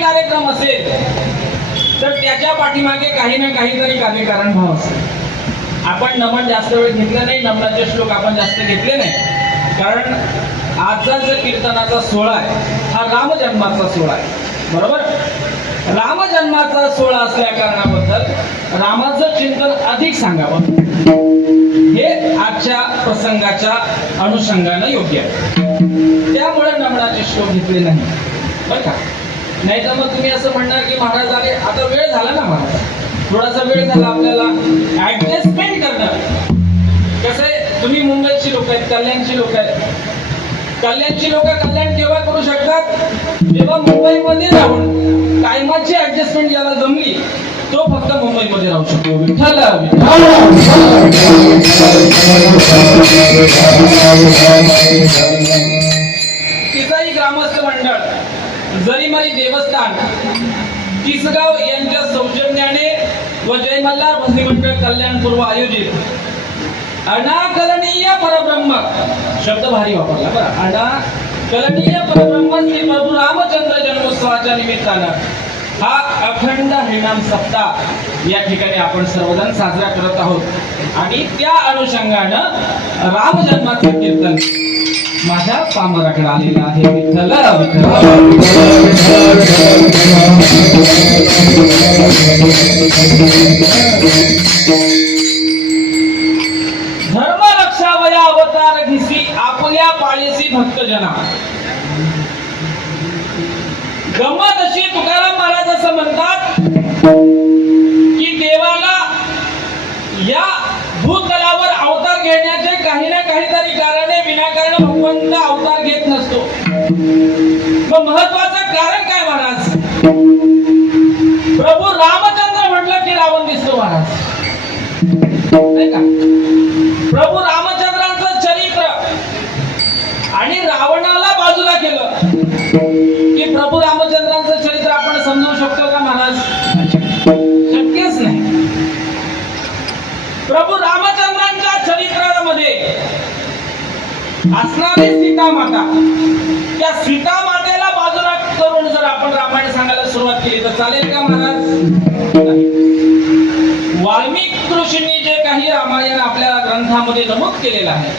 कार्यक्रम असेल तर त्याच्या पाठीमागे काही ना काहीतरी कार्यकारण भाव असेल. आपण नमन जास्त वेळ घेतला नाही, नमनाचे श्लोक आपण जास्त घेतले नाही, कारण आजचा जो कीर्तनाचा सोहळा आहे हा रामजन्माचा सोहळा आहे. बरोबर, रामजन्माचा सोहळा असल्या कारणाबद्दल रामाचं चिंतन अधिक सांगावं हे आजच्या प्रसंगाच्या अनुषंगानं योग्य आहे. त्यामुळे नमनाचे श्लोक घेतले नाही बरं का. नाही तर मग तुम्ही असं म्हणणार की महाराज आले, आता वेळ झाला ना महाराज, थोडासा वेळ झाला, आपल्याला ऍडजस्टमेंट करणं. कसं आहे, तुम्ही मुंबईची लोक आहेत, कल्याणची लोक आहेत. कल्याणची लोक कल्याण केव्हा करू शकतात, जेव्हा मुंबईमध्ये राहून टायमाची ऍडजस्टमेंट ज्याला जमली तो फक्त मुंबईमध्ये राहू शकतो. विठ्ठल तिसाई ग्रामस्थ मंडळ, जरीमरी देवस्थान, तिसगाव यांच्या सौजन्याने व जय मल्हार भजनी मंडळ कल्याण पूर्व आयोजित अनाकलनीय परब्रह्म, शब्द भारी वापरला बरं, अनाकलनीय परब्रह्म श्री प्रभू रामचंद्र जन्मोत्सवाच्या निमित्तानं हा अखंड हरिनाम सप्ताह या ठिकाणी आपण सर्वजण साजरा करत आहोत. आणि त्या अनुषंगानं रामजन्माचं कीर्तन माझ्या पामराकडे आलेलं आहे. विठ्ठल धर्म रक्षावया अवतार घिसी आपल्या पाळीसी भक्तजना. गंमत अशी, तुकाराम महाराज असं म्हणतात की देवाला या भूतलावर अवतार घेण्याचे काही ना काहीतरी कारणे, विनाकारण भगवंत अवतार घेत नसतो. मग महत्वाचं कारण काय महाराज? प्रभू रामचंद्र म्हटलं की रावण दिसतो महाराज, नाही का. प्रभू रामचंद्रांचं चरित्र आणि रावणाला बाजूला केलं की प्रभू रामचंद्रांचं चरित्र आपण समजू शकतो का महाराज? शक्यच नाही. प्रभू रामचंद्रांच्या चरित्रामध्ये असणारी सीता माता, त्या सीता मातेला बाजूला करून जर आपण रामायण सांगायला सुरुवात केली तर चालेल का महाराज? वाल्मिक ऋषींनी जे काही रामायण आपल्या ग्रंथामध्ये नमूद केलेलं आहे,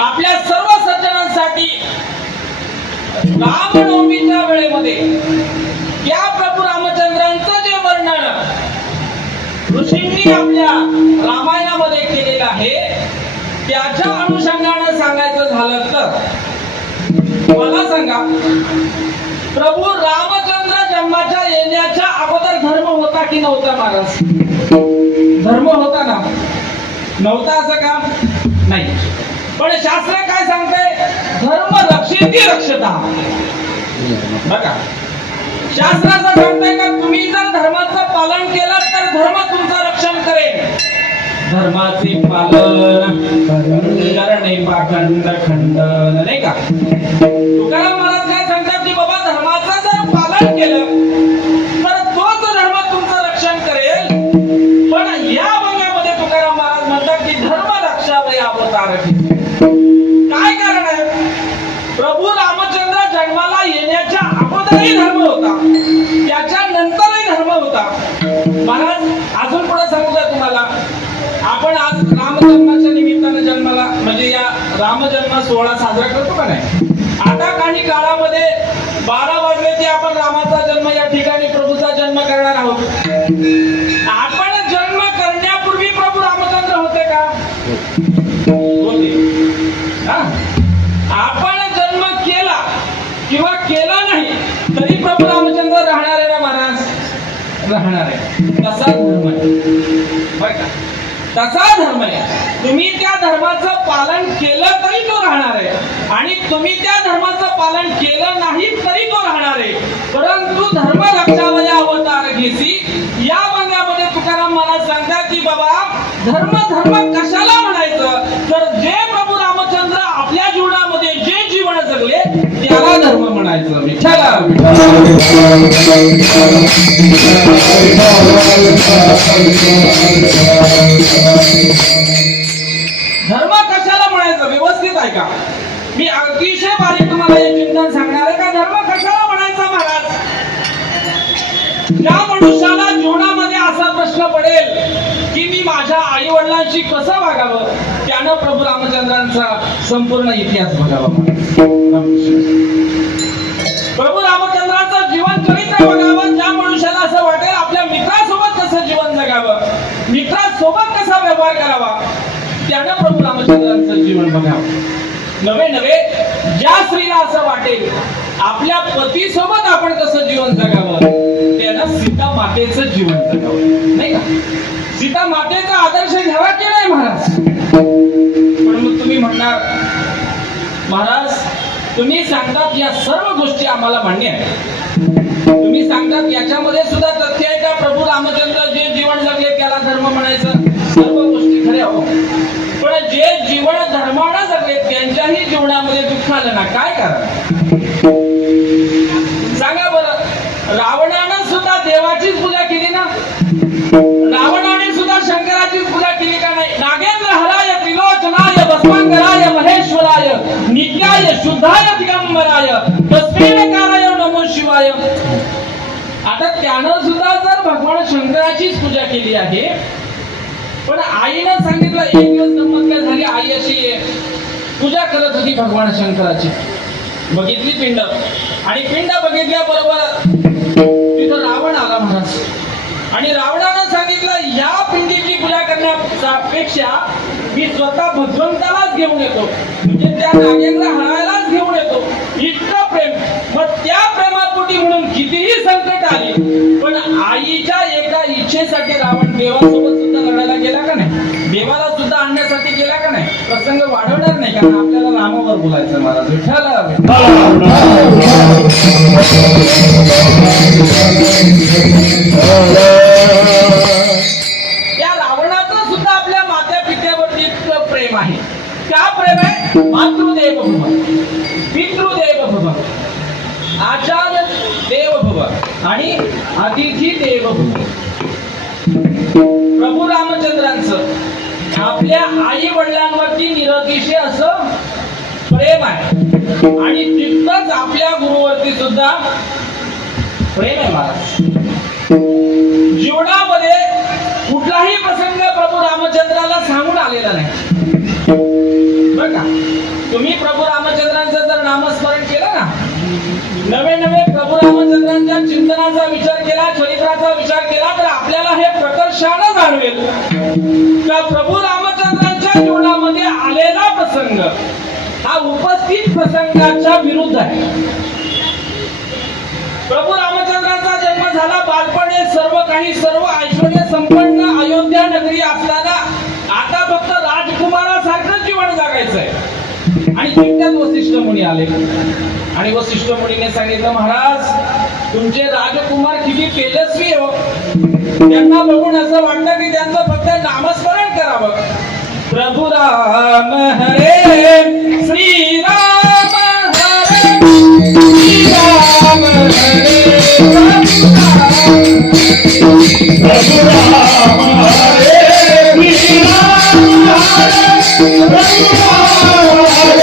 आपल्या सर्व सज्जनांसाठी रामनवमीच्या वेळेमध्ये त्या प्रभू रामचंद्रांचं जे वर्णन ऋषींनी आपल्या रामायणामध्ये केलेलं आहे, त्याच्या अनुषंगाने सांगायचं झालं तर मला सांगा, प्रभू रामचंद्र जन्माच्या येण्याच्या अगोदर धर्म होता की नव्हता महाराज? धर्म होता ना? नव्हता असं का नाही. पण शास्त्र काय सांगतंय? धर्म रक्षेती रक्षता. बघा, शास्त्र असं सांगतंय का तुम्ही जर धर्माचं पालन केलं तर धर्म तुमचं रक्षण करेल. धर्माचे पालन करणे पाखंड खंडन, नाही का. तुकाराम महाराज काय सांगतात की बाबा धर्माचं जर पालन केलं तर तोच धर्म तुमचं रक्षण करेल. पण या भंगामध्ये तुकाराम महाराज म्हणतात की धर्म रक्षावया अवतार. काय कारण आहे? प्रभू रामचंद्र जन्माला येण्याच्या अगोदरही धर्म होता, त्याच्या नंतरही धर्म होता. महाराज अजून पुढे सांगू का तुम्हाला? आपण आज रामजन्माच्या निमित्तानं जन्माला म्हणजे या रामजन्म सोहळा साजरा करतो का नाही? आता काही काळामध्ये 12 वाजले की आपण रामाचा जन्म या ठिकाणी प्रभूचा जन्म करणार आहोत. आपण जन्म करण्यापूर्वी प्रभू रामचंद्र होते का? होते. आपण जन्म केला किंवा केला नाही तरी प्रभू रामचंद्र राहणार आहे ना महाराज? राहणार आहे. तसा धर्म आहे बरं का, तसा धर्म आहे. तुम्ही त्या धर्माचं पालन केलं तरी तो राहणार आहे आणि तुम्ही त्या धर्माचं पालन केलं नाही तरी तो राहणार आहे. परंतु धर्म रक्षावया अवतार घेसी या भागामध्ये तुकाराम महाराज सांगतात की बाबा धर्म धर्म कशाला म्हणायचं? तर जे प्रभू रामचंद्र आपल्या जीवनामध्ये जे जीवन जगले त्याला धर्म म्हणायचं. विठ्ठला धर्म कशाला म्हणायचं? व्यवस्थित ऐका, मी अतिशय बारीक तुम्हाला हे चिंतन सांगणार आहे का धर्म कशाला म्हणायचा महाराज. ज्या मनुष्याला जीवनामध्ये असा प्रश्न पडेल की मी माझ्या आई वडिलांशी कसं वागावं, त्यानं प्रभू रामचंद्रांचा संपूर्ण इतिहास बघावा. प्रभू रामचंद्रांचं जीवन चरित्र बघावं. ज्या मनुष्याला असं वाटेल आपल्या मित्रासोबत कसं जीवन जगावं, मित्रासोबत कसा व्यवहार करावा, त्यानं प्रभू रामचंद्रांचं जीवन बघावं. नवे ज्या स्त्रीला असं वाटेल आपल्या पतीसोबत आपण कसं जीवन जगावं, त्यानं सीता मातेचं जीवन जगावं, नाही का? सीता मातेचा आदर्श घ्यावा की नाही महाराज? पण मग तुम्ही म्हणणार महाराज तुम्ही सांगतात या सर्व गोष्टी आम्हाला मान्य आहे, तुम्ही सांगतात याच्यामध्ये सुद्धा तथ्य आहे का प्रभू रामचंद्र जे जीवन जगले त्याला धर्म म्हणायचं, सर्व गोष्टी खऱ्या हो. पण जे जीवन धर्मानं जगले त्यांच्याही जीवनामध्ये दुःख आलं ना, काय कारण सांगा बरं? रावणानं सुद्धा देवाचीच पूजा केली ना, रावणाने सुद्धा शंकराचीच पूजा केली का नाही? नागेंद्र हराय त्रिलोचनाय भस्मांगराय महेश्वराय नित्याय शुद्धाय दिगंबराय तस्मैकाराय नमो शिवाय. आता त्यानं सुद्धा जर भगवान शंकराचीच पूजा केली आहे, पण आईनं सांगितलं एक दिवस गंमत काय झाली, आई अशी पूजा करत होती भगवान शंकराची, बघितली पिंड, आणि पिंड बघितल्याबरोबर तिथं रावण आला महाराज, आणि रावणानं सांगितलं या पिंडीची पूजा करण्यापेक्षा मी स्वतः भगवंतालाच घेऊन येतो, म्हणजे त्या नागेंद्र हरायलाच घेऊन येतो. इतकं प्रेम. मग त्या प्रेमापोटी म्हणून कितीही संकट आली, पण आईच्या एका इच्छेसाठी रावण देवासोबत सुद्धा लढायला गेला का नाही, देवाला सुद्धा आणण्यासाठी गेला का नाही? प्रसंग वाढवणार नाही, कारण आपल्याला रामावर बोलायचं महाराज. विठ्ठल या रावणाचं सुद्धा आपल्या मात्या पित्यावरती इतकं प्रेम आहे. का प्रेम आहे? मातृदेव भव, पितृदेव भव, आचार्य देव भव आणि अतिथी देव भव. प्रभू रामचंद्रांचं आपल्या आई वडिलांवरती निरतिशय असं प्रेम आहे, आणि तितकंच आपल्या गुरुवरती सुद्धा प्रेम आहे महाराज. जीवनामध्ये कुठलाही प्रसंग प्रभू रामचंद्राला सांगून आलेला नाही बरं का? तुम्ही प्रभू रामचंद्रांचं जर नामस्मरण केलं ना, नवे प्रभू रामचंद्रांच्या चिंतनाचा विचार केला, चरित्राचा विचार केला, तर आपल्याला हे प्रकर्षानं जाणवेल का प्रभू रामचंद्रांच्या जीवनामध्ये आलेला प्रसंग हा उपस्थित प्रसंगाच्या विरुद्ध आहे. प्रभू रामचंद्रांचा जन्म झाला, बालपण हे सर्व ऐश्वर्य संपन्न अयोध्या नगरी असताना आता फक्त राजकुमारासारखं जीवन जगायचंय. आणि तितक्यात वसिष्ठ मुनी आले, आणि वसिष्ठ मुनीने सांगितलं महाराज तुमचे राजकुमार किती तेजस्वी हो, त्यांना बघून असं वाटतं की त्यांचं फक्त नामस्मरण करावं. प्रभु राम हरे श्री राम हरे श्री राम हरे प्रभु राम हरे श्री राम हरे प्रभु राम हरे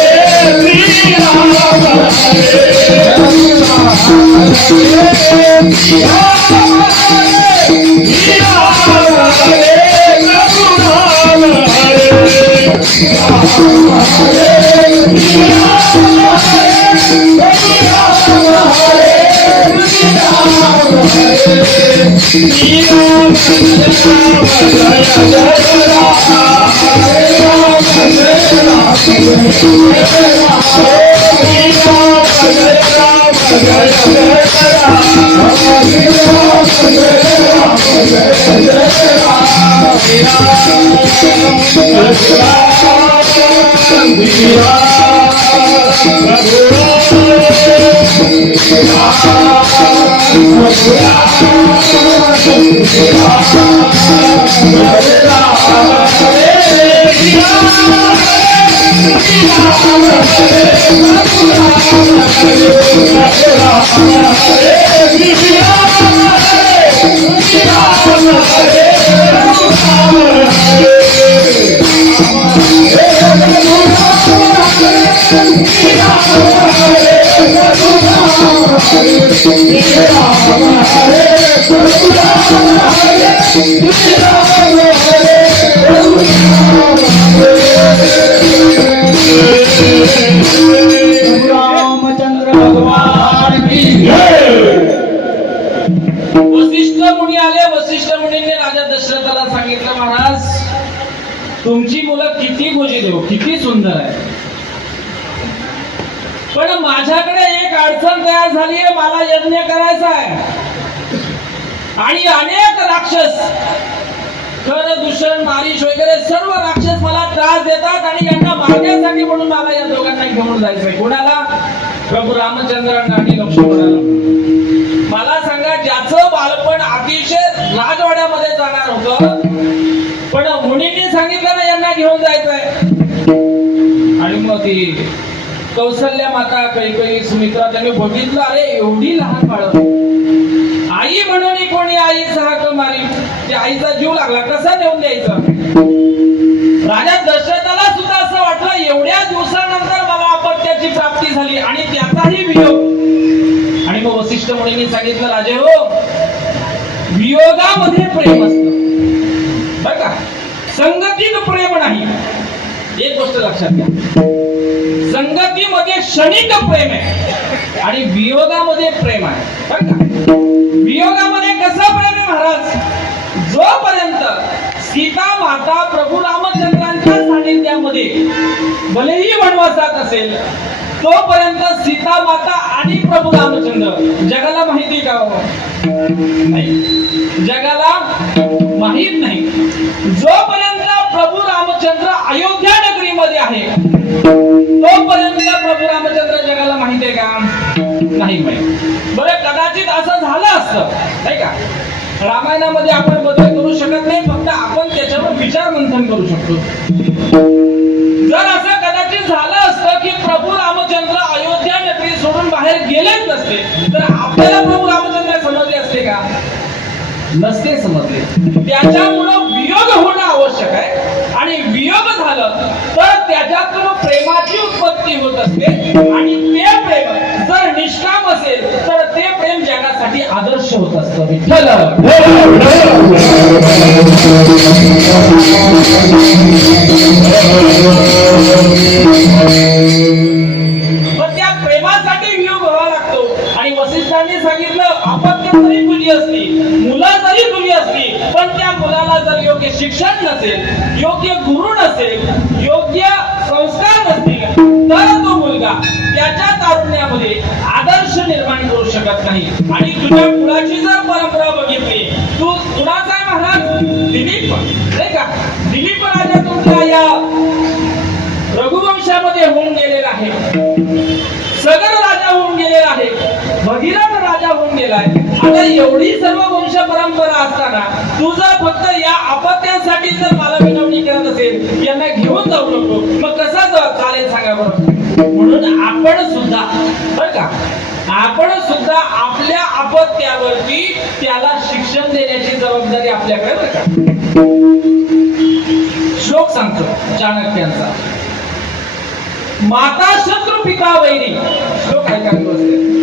श्री राम तुमची मुलं किती भोजी देऊ, किती सुंदर आहे, पण माझ्याकडे एक अडचण तयार झाली आहे. मला यज्ञ करायचा आहे आणि अनेक राक्षस, खर दूषण मारीश वगैरे सर्व राक्षस मला त्रास देतात आणि यांना मारण्यासाठी म्हणून मला या दोघांना घेऊन जायचंय. कोणाला? प्रभू रामचंद्रांना आणि लक्ष्मणाला. मला सांगा, ज्याचं बालपण अतिशय राजवाड्यामध्ये जाणार होतं, पण मुनींनी सांगितलं ना यांना घेऊन जायचंय. आणि मग ती कौसल्या माता, कैकेयी, सुमित्रा त्यांनी बघितलं, अरे एवढी लहान बाळ, आई म्हणून कोणी आईचा हाक मारी, त्या आईचा जीव लागला, कसा नेऊन द्यायचा. राजा दशरथाला सुद्धा असं वाटलं, एवढ्या दिवसानंतर मला अपत्याची प्राप्ती झाली आणि त्याचाही वियोग. आणि मग वसिष्ठ मुनींनी सांगितलं, राजे हो, वियोगामध्ये प्रेम असतं बर का, संगतीत प्रेम नाही. एक गोष्ट लक्षात घ्या, संगतीमध्ये क्षणिक प्रेम आहे आणि वियोगामध्ये प्रेम आहे बर का. वियोगामध्ये कसं प्रेम आहे महाराज, जोपर्यंत सीता माता प्रभू रामचंद्रांच्या सानिध्यामध्ये भलेही वनवासात असेल, तोपर्यंत सीता माता आणि प्रभू रामचंद्र जगाला माहिती का? नाही, जगाला माहित नाही. जोपर्यंत प्रभू रामचंद्र अयोध्या नगरीमध्ये आहे, तोपर्यंत प्रभू रामचंद्र जगाला माहिती आहे का? नाही माहित. बरं, कदाचित असं झालं असतं नाही का, रामायणामध्ये आपण बदल करू शकत नाही, फक्त आपण त्याच्यावर विचार मंथन करू शकतो. जर असं कदाचित झालं असतं की प्रभू रामचंद्र अयोध्या नगरी सोडून बाहेर गेलेच नसते, तर आपल्याला प्रभू रामचंद्र समजले असते का? नसते समजले. त्याच्यामुळं वियोग होणं आवश्यक आहे आणि वियोग झालं तर त्याच्यातून प्रेमाची उत्पत्ती होत असते आणि ते प्रेम जर निष्काम असेल तर ते प्रेम जगासाठी आदर्श होत असतं. विठ्ठल त्या प्रेमासाठी वियोग व्हावा लागतो. आणि वसिष्ठांनी सांगितलं, अपत्य जरी तुझी असली, मुलं जरी तुझी असली, पण त्या मुलाला जर योग्य शिक्षण नसेल, योग्य गुरु नसेल, योग्य संस्कार नसतील, तर तो मुलगा त्याच्या तारुण्यामध्ये आदर्श निर्माण करू शकत नाही. आणि तुझ्या मुलाची जर परंपरा बघितली, तू कुणाचा आहे महाराज? दिलीप नाही का? दिलीप राजा तुमच्या या रघुवंशामध्ये होऊन गेलेला आहे, सगर राजा होऊन गेलेला आहे, भगीरथ राजा होऊन गेलाय. आता एवढी सर्व वंश परंपरा असताना तुझा फक्त या अपत्यांसाठी जर मला विनवणी करत असेल, यांना घेऊन जाऊ नको, मग कसा चालेल सांगा बरं. म्हणून आपण सुद्धा बर का, आपण सुद्धा आपल्या अपत्यावरती त्याला शिक्षण देण्याची जबाबदारी आपल्याकडे बर का. श्लोक सांगतो चाणक्यांचा, माता शत्रु पिता वैरी. श्लोक ऐका व्यवस्थित.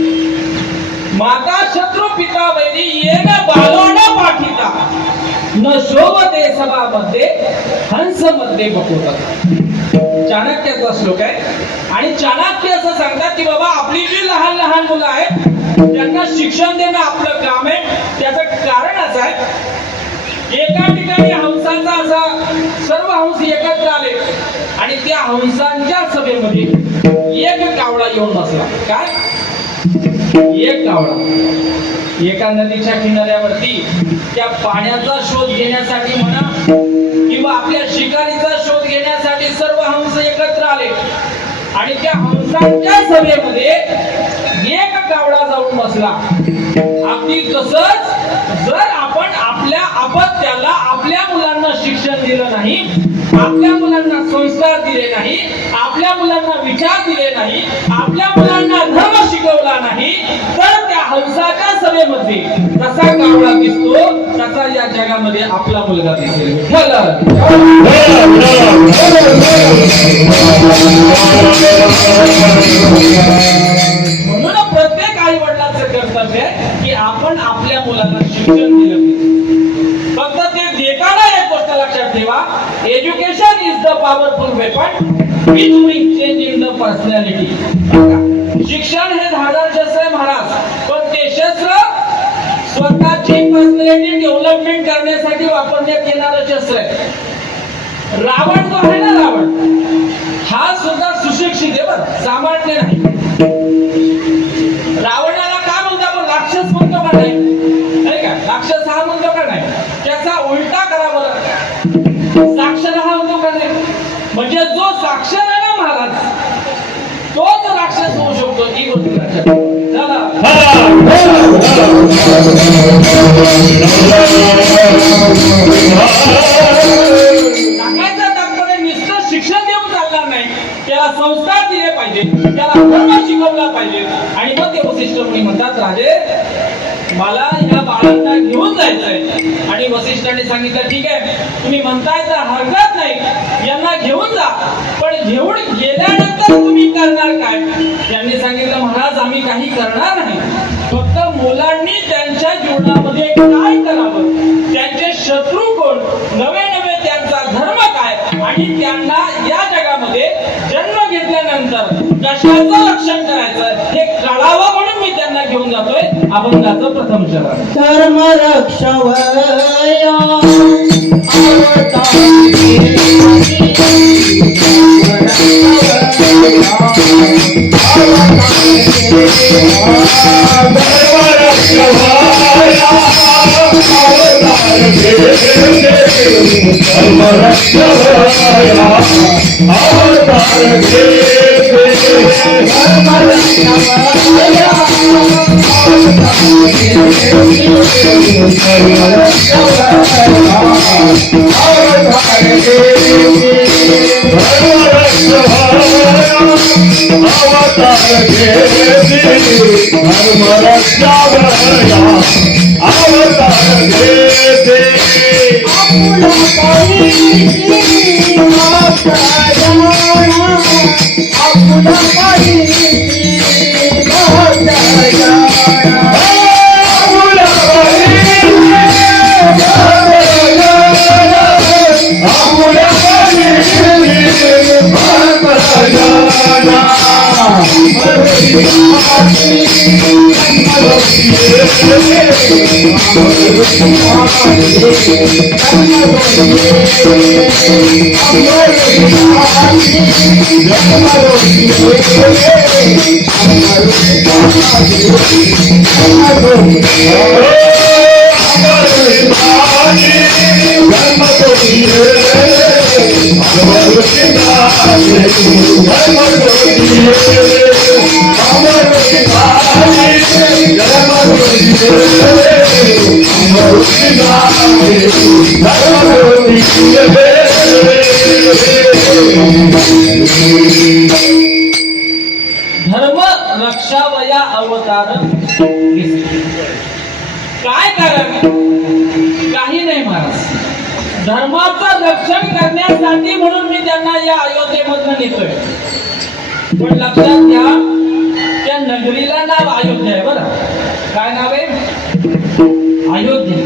माता शत्रु पिता वैरी येन बालो न पाठिता, न शोभते सभामध्ये हंस मध्ये बकोतात. चाणक्याचा श्लोक आहे. आणि चाणक्य असं सांगतात की बाबा, आपली जी लहान लहान मुलं आहेत त्यांना शिक्षण देणं आपलं काम आहे. त्याचं कारण असं आहे, एका ठिकाणी हंसांचा असा सर्व हंस एकत्र आले आणि त्या हंसांच्या सभेमध्ये एक कावळा येऊन बसला. काय? एक कावळा एका नदीच्या किनाऱ्यावरती त्या पाण्याचा शोध घेण्यासाठी म्हणा किंवा आपल्या शिकारीचा शोध घेण्यासाठी सर्व हंस एकत्र आले आणि त्या हंसांच्या सभेमध्ये एक कावळा जाऊन बसला. अगदी तसंच जर आपण आपल्या अपत्याला, आपल्या मुलांना शिक्षण दिलं नाही, आपल्या मुलांना संस्कार दिले नाही, आपल्या मुलांना विचार दिले नाही, आपल्या मुलांना धर्म शिकवला नाही, तर त्या हंसाच्या सभेमध्ये जसा कावळा दिसतो तसा या जगामध्ये आपला मुलगा दिसेल. म्हणून प्रत्येक आई वडिलांचं कर्तव्य आहे की आपण आपल्या मुलांना शिक्षण दिलं. फक्त ते देताना एक गोष्ट लक्षात ठेवा, education is the powerful weapon which will change in the personality. शिक्षण हे धारदार शस्त्र आहे महाराज, पण ते शस्त्र स्वतःची पर्सनॅलिटी डेव्हलपमेंट करण्यासाठी वापरण्यात येणारं शस्त्र आहे. रावण जो आहे ना, रावण हा सुद्धा सुशिक्षित आहे बरं, सामान्य नाही. रावणाला काय म्हणतो आपण, राक्षस म्हणतो का नाही का? राक्षस हा म्हणतो का नाही? त्याचा उलटा करा बरं, साक्षर हा म्हणतो का नाही? म्हणजे जो साक्षर आहे ना महाराज, तोच राक्षस होऊ शकतो. ही गोष्ट लक्षात चला. सांगायचं तात्पर्य नुसतं शिक्षण देऊन चालणार नाही, त्याला संस्कार दिले पाहिजे, त्याला धर्म शिकवला पाहिजे. आणि मग ते वसिष्ठ मुनी म्हणतात, राजे मला या बाळांना घेऊन जायचंय. आणि वसिष्ठांनी सांगितलं, ठीक आहे तुम्ही म्हणताय तर हरकत नाही, यांना घेऊन जा, पण घेऊन गेल्यानंतर तुम्ही करणार काय? त्यांनी सांगितलं, महाराज आम्ही काही करणार नाही, फक्त मुलांनी त्यांच्या जीवनामध्ये काय करावं, त्यांचे शत्रू कोण, नवे नवे त्यांचा धर्म काय, आणि त्यांना या जगामध्ये जन्म घेतल्यानंतर कशाचं रक्षण करायचं हे कळावं म्हणून मी त्यांना घेऊन जातोय. अभंगाचं प्रथम चरण. धर्म रक्षवया धर्म रक्षावया अवतार. काय कारण? काही नाही महाराज, धर्माचं रक्षण करण्यासाठी म्हणून मी त्यांना या अयोध्येमधून नेतोय. पण लक्षात घ्या, त्या नगरीला नाव अयोध्या आहे बरं. काय नाव आहे? अयोध्या.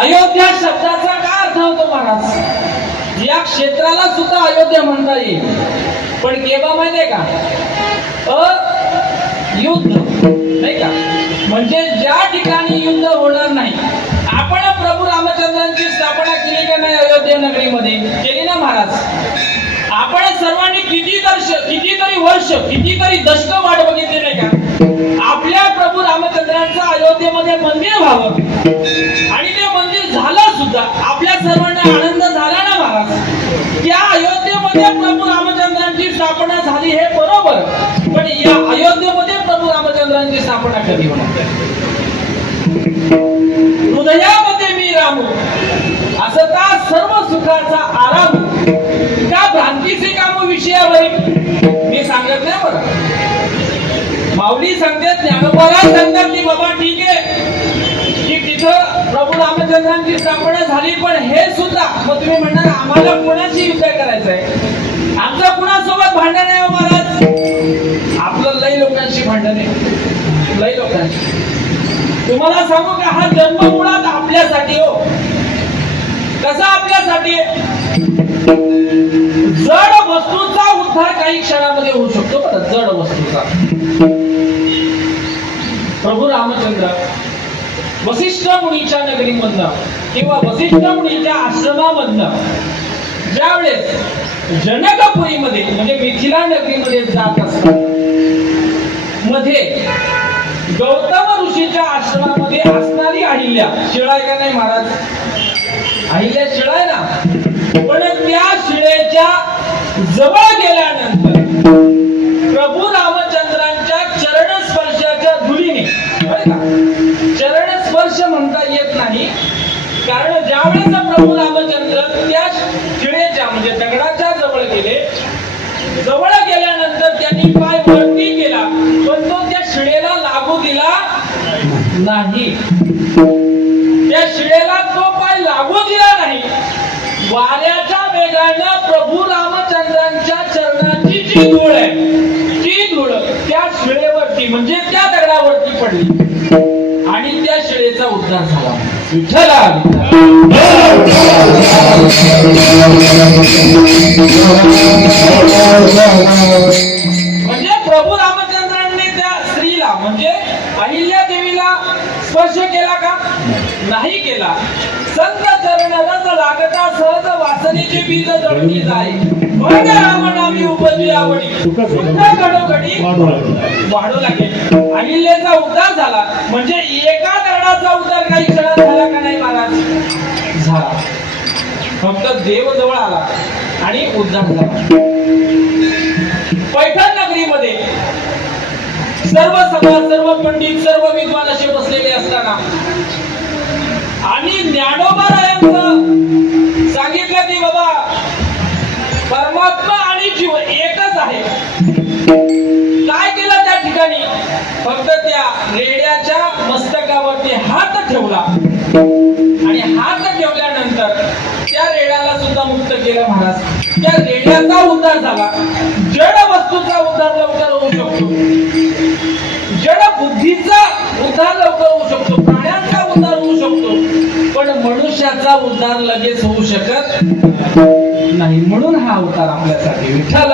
अयोध्या शब्दाचा काय अर्थ होतो महाराज? या क्षेत्राला सुद्धा अयोध्या म्हणता येईल. पण केव्हा माहितीये का? युद्ध नाही का, म्हणजे ज्या ठिकाणी युद्ध होणार नाही. आपण प्रभू रामचंद्रांची स्थापना केली का नाही अयोध्या नगरीमध्ये? केली ना महाराज. आपण सर्वांनी कितीतरी वर्ष, कितीतरी दशक वाट बघितली नाही का आपल्या प्रभू रामचंद्रांचं अयोध्येमध्ये मंदिर व्हावं. आणि ते मंदिर झालं सुद्धा. आपल्या सर्वांना आनंद झाला ना महाराज. त्या अयोध्येमध्ये प्रभू रामचंद्रांची स्थापना झाली हे बरोबर, पण या अयोध्येमध्ये प्रभू रामचंद्रांची स्थापना कधी होणार? हृदयामध्ये मी रामू असता सर्व सुखाचा आराम, त्या भ्रांतीचे काम विषयावर मी सांगत नाही बरं. माऊली सांगते, ज्ञानोबाला सांगतात की बाबा ठीक आहे की तिथं प्रभू रामचंद्रांची स्थापना झाली, पण हे सुद्धा मग तुम्ही म्हणणार आम्हाला कोणाशी युद्ध करायचंय? आमचं कुणासोबत भांडण आहे महाराज? आपलं लई लोकांशी भांडण आहे, लई लोकांशी. तुम्हाला सांगू का, हा जन्म मुळात आपल्यासाठी हो. कसा आपल्यासाठी? जड वस्तूचा उद्धार काही क्षणामध्ये होऊ शकतो बरं, जड वस्तूचा. प्रभू रामचंद्र वसिष्ठ मुनीच्या नगरीमधनं किंवा वसिष्ठ मुनीच्या आश्रमामधनं ज्यावेळेस जनकपुरीमध्ये म्हणजे मिथिला नगरीमध्ये जात असतात, मध्ये गौतम ऋषीच्या आश्रमामध्ये असणारी अहिल्या, शिळा आहे का नाही महाराज? अहिल्या शिळा आहे ना, पण त्या शिळेच्या जवळ गेल्यानंतर प्रभू रामचंद्रांच्या चरण स्पर्शाच्या धुलीने, बरं का, चरण स्पर्श म्हणता येत नाही, कारण ज्यावेळेस प्रभू रामचंद्र त्या शिळेच्या म्हणजे दगडाच्या जवळ गेले, जवळ गेल्यानंतर त्यांनी पाय वरती केला, पण तो त्या शिळेला लागू दिला नाही. त्या शिळेला तो पाय लागू दिला नाही. वाऱ्याच्या वेगानं प्रभू रामचंद्रांच्या चरणाची जी धूळ आहे, ती धूळ त्या शिळेवरती म्हणजे त्या दगडावरती पडली आणि त्या शिळेचा उद्धार झाला. विठ्ठला म्हणजे प्रभू रामचंद्रांनी त्या स्त्रीला म्हणजे अहिल्या देवीला स्पर्श केला का? नाही केला. संत चरण रस लागता सहज वासनेची बीज जळती जाई, मग राम नामी उपजी आवडी घडोघडी वाढू लागेल. अहिल्याचा उद्धार झाला म्हणजे एका दगडाचा उद्धार काही क्षणात झाला का नाही महाराज? झाला. फक्त देव जवळ आला आणि उद्धार झाला. पैठण नगरीमध्ये सर्व सभा, सर्व पंडित, सर्व विद्वान असे बसलेले असताना आणि ज्ञानोबारायांचं सांगितलं की बाबा परमात्मा आणि जीव एकच आहे. काय केलं त्या ठिकाणी? फक्त त्या रेड्याच्या मस्तकावरती हात ठेवला आणि हात ठेवल्यानंतर त्या रेड्याला सुद्धा मुक्त केलं महाराज. त्या रेड्याचा उद्धार झाला. जड वस्तूचा उद्धार लवकर होऊ शकतो, जड बुद्धीचा उद्धार लवकर होऊ शकतो, प्राण्यांचा उद्धार होऊ शकतो, पण मनुष्याचा उद्धार लगेच होऊ शकत नाही. म्हणून हा अवतार आपल्यासाठी. विठ्ठल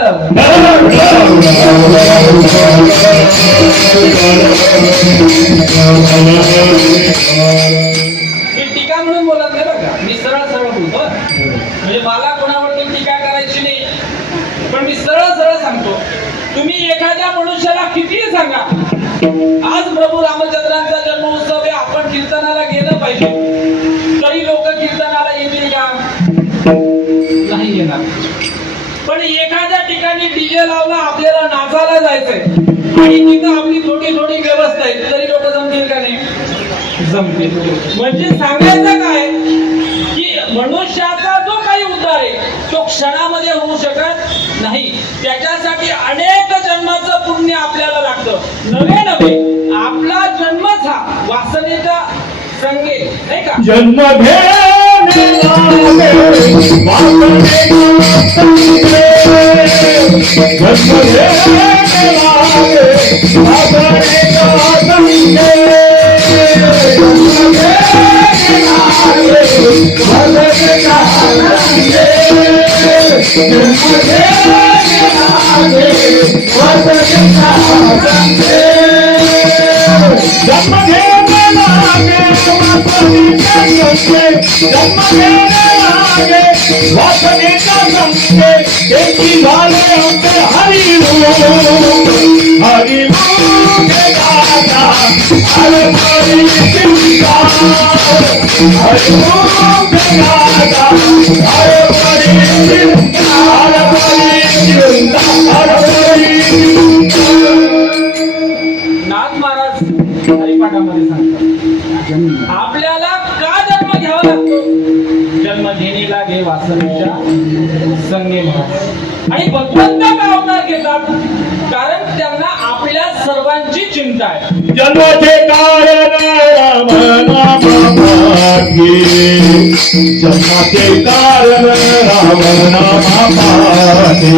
मी टीका म्हणून बोलत नाही बरं का, मी सरळ सरळ बोलतो. म्हणजे मला कोणावरती टीका करायची नाही, पण मी सरळ सरळ सांगतो. तुम्ही एखाद्या मनुष्याला कितीही सांगा आज प्रभू रामचंद्रांचा जन्मोत्सव आहे, आपण कीर्तनाला गेलं पाहिजे, तरी लोक कीर्तनाला येतील का? नाही येणार. पण एखाद्या ठिकाणी डीजे लावला, आपल्याला नाचायला जायचंय आणि तिथं आपली थोडी थोडी व्यवस्था आहे, तरी लोक जमतील का नाही? जमतील. म्हणजे सांगायचं काय की मनुष्याचा जो काही उद्धार आहे तो क्षणामध्ये होऊ शकत नाही. त्याच्यासाठी अनेक जन्माचं पुण्य आपल्याला लागतं. नवे नवे आपला जन्मच हा वासनेचा संगे नाही का? जन्म नाथ महाराज हरिपाठामध्ये सांगतात आपल्याला का जन्म घ्यावा लागतो? जन्म घेणे लागे वासनेच्या संगे महाराज. आणि भगवंत का अवतार घेतात? कारण त्यांना आपल्या सर्वांची चिंता आहे. जन्माचे कारण राम नामापाठी, जन्माचे कारण राम नामापाठी,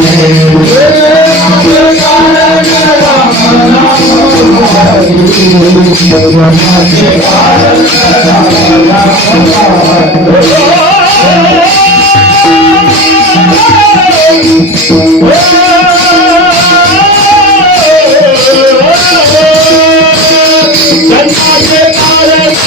जन्माचे कारण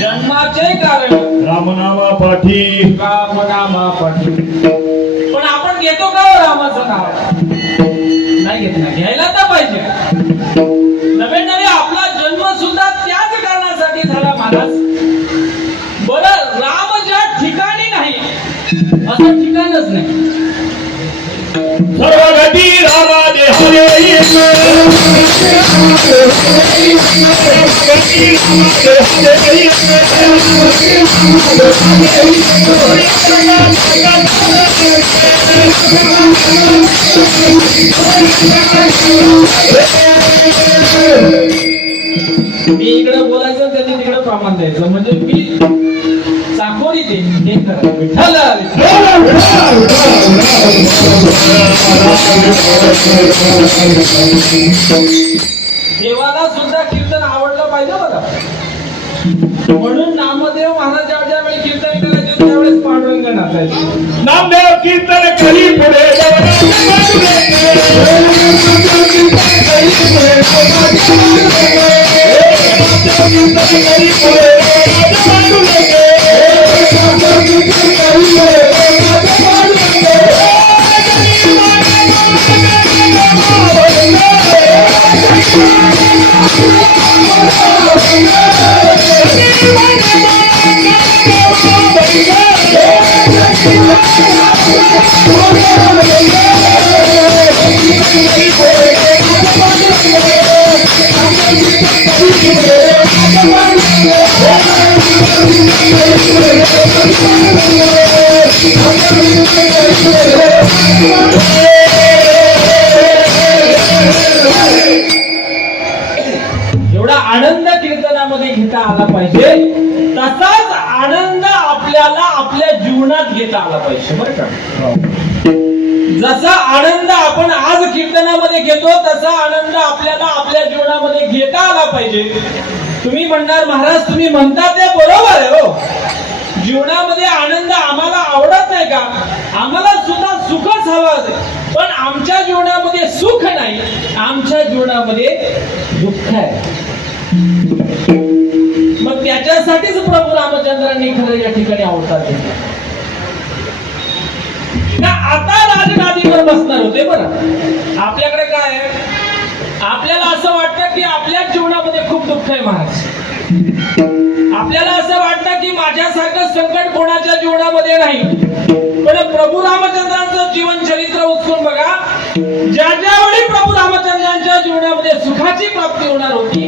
जन्माचे कारण जन्माचे कारण रामनामा पाठी रामनामापाठी. पण आपण घेतो का हो रामाचं नाव? नाही घेत ना, घ्यायला तर पाहिजे. नवे नवे आपला जन्म सुद्धा त्याच कारणासाठी झाला महाराज. बरं, राम ज्या ठिकाणी नाही असं ठिकाणच नाही. सर्व गती रामाने हरे मी इकडे बोलायचं त्यांनी तिकडे प्रमाण द्यायचं. म्हणजे मी चाकोरी ते हे करा विठ्ठल देवाला सुद्धा कीर्तन आवडलं पाहिजे बघा. म्हणून नामदेव महाराज ज्या वेळी कीर्तन करायचे त्यावेळेस पांडुरंग नाचायचे. नामदेव कीर्तन करी पुढे एवढा आनंद कीर्तनामध्ये घेता आला पाहिजे, तसाच आनंद आपल्याला आपल्या जीवनात घेता आला पाहिजे बरं का. जसा आनंद आपण आज कीर्तनामध्ये घेतो तसा आनंद आपल्याला आपल्या जीवनामध्ये घेता आला पाहिजे. तुम्ही म्हणणार महाराज तुम्ही म्हणता ते बरोबर आहे हो. जीवनामध्ये आनंद आम्हाला आवडत नाही का? आम्हाला सुद्धा सुखच हवं आहे. पण आमच्या जीवनामध्ये सुख नाही, आमच्या जीवनामध्ये दुःख आहे. मग त्याच्यासाठीच प्रभू रामचंद्रांनी खरं या ठिकाणी अवतार घेतला. ना आता राजगादीवर बसणार होते बरं. आपल्याकडे काय आहे, आपल्याला असं वाटतं की आपल्या जीवनामध्ये खूप दुःख आहे महाराज. आपल्याला असं वाटतं की माझ्यासारखं संकट कोणाच्या जीवनामध्ये नाही. पण प्रभू रामचंद्रांचं जीवन चरित्र उचलून बघा. ज्या ज्यावेळी प्रभू रामचंद्रांच्या जीवनामध्ये सुखाची प्राप्ती होणार होती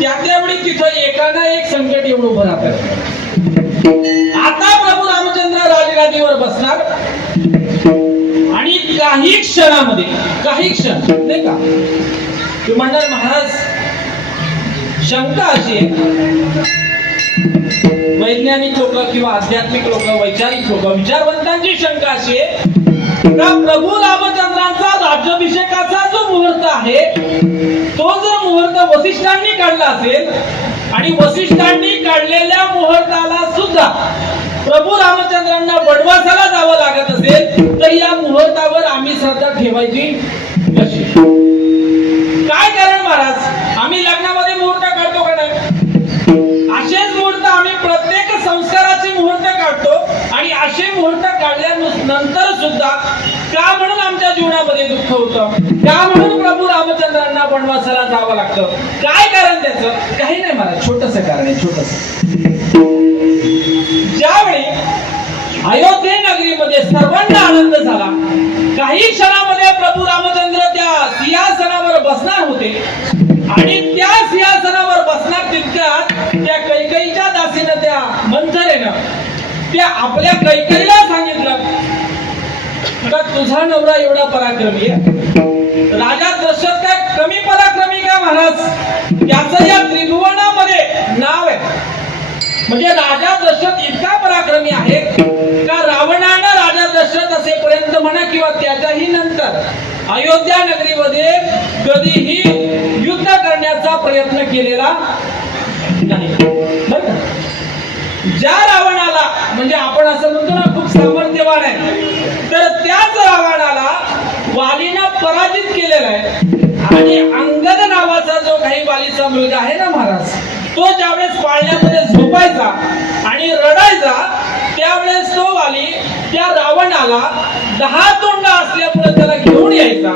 त्या त्यावेळी तिथं एकाना एक संकट येऊन उभं राहतं. आता प्रभू रामचंद्र राजगादीवर बसणार आणि काही क्षणामध्ये, काही क्षण नाही का, तू म्हणणार महाराज शंका अशी आहे, वैज्ञानिक लोक किंवा आध्यात्मिक लोक, वैचारिक लोक, विचारवंतांची शंका अशी आहे का प्रभू रामचंद्रांचा राज्याभिषेकाचा जो मुहूर्त आहे तो जर मुहूर्त वसिष्ठांनी काढला असेल आणि वसिष्ठांनी काढलेल्या मुहूर्ताला सुद्धा प्रभू रामचंद्रांना वनवासाला जावं लागत असेल तर या मुहूर्तावर आम्ही श्रद्धा ठेवायची कशी? दुःख होतं. का म्हणून प्रभू रामचंद्रांना वनवासाला जावं लागतं? काय कारण त्याचं? काही नाही महाराज, छोटस कारण आहे, छोटस. ज्यावेळी अयोध्ये नगरीमध्ये सर्वांना आनंद झाला, काही क्षणामध्ये प्रभू रामचंद्र त्या सिंहासनावर बसणार होते आणि त्या सिंहासनावर बसणार तितक्यात त्या कैकेयीच्या दासीनं, त्या मंथरेनं त्या आपल्या कैकेयीला सांगितलं का तुझा नवरा एवढा पराक्रमी आहे, राजा दशरथ काय कमी पराक्रमी का महाराज? त्याचं या त्रिभुवनामध्ये नाव आहे. म्हणजे राजा दशरथ इतका पराक्रमी आहे का रावणानं राजा दशरथ असेपर्यंत म्हणा किंवा त्याच्याही नंतर अयोध्या नगरीमध्ये कधीही युद्ध करण्याचा प्रयत्न केलेला नाही. बरं, ज्या रावणाला, म्हणजे आपण असं म्हणतो ना खूप सामर्थ्यवान आहे, तर त्याच रावणाला वालीनं पराजित केलेला आहे. आणि अंगद नावाचा जो काही वालीचा मुलगा आहे ना महाराज, तो ज्यावेळेस पाळण्यामध्ये झोपायचा आणि रडायचा, त्यावेळेस तो वाली त्या रावणाला 10 तोंड असल्यामुळे त्याला घेऊन यायचा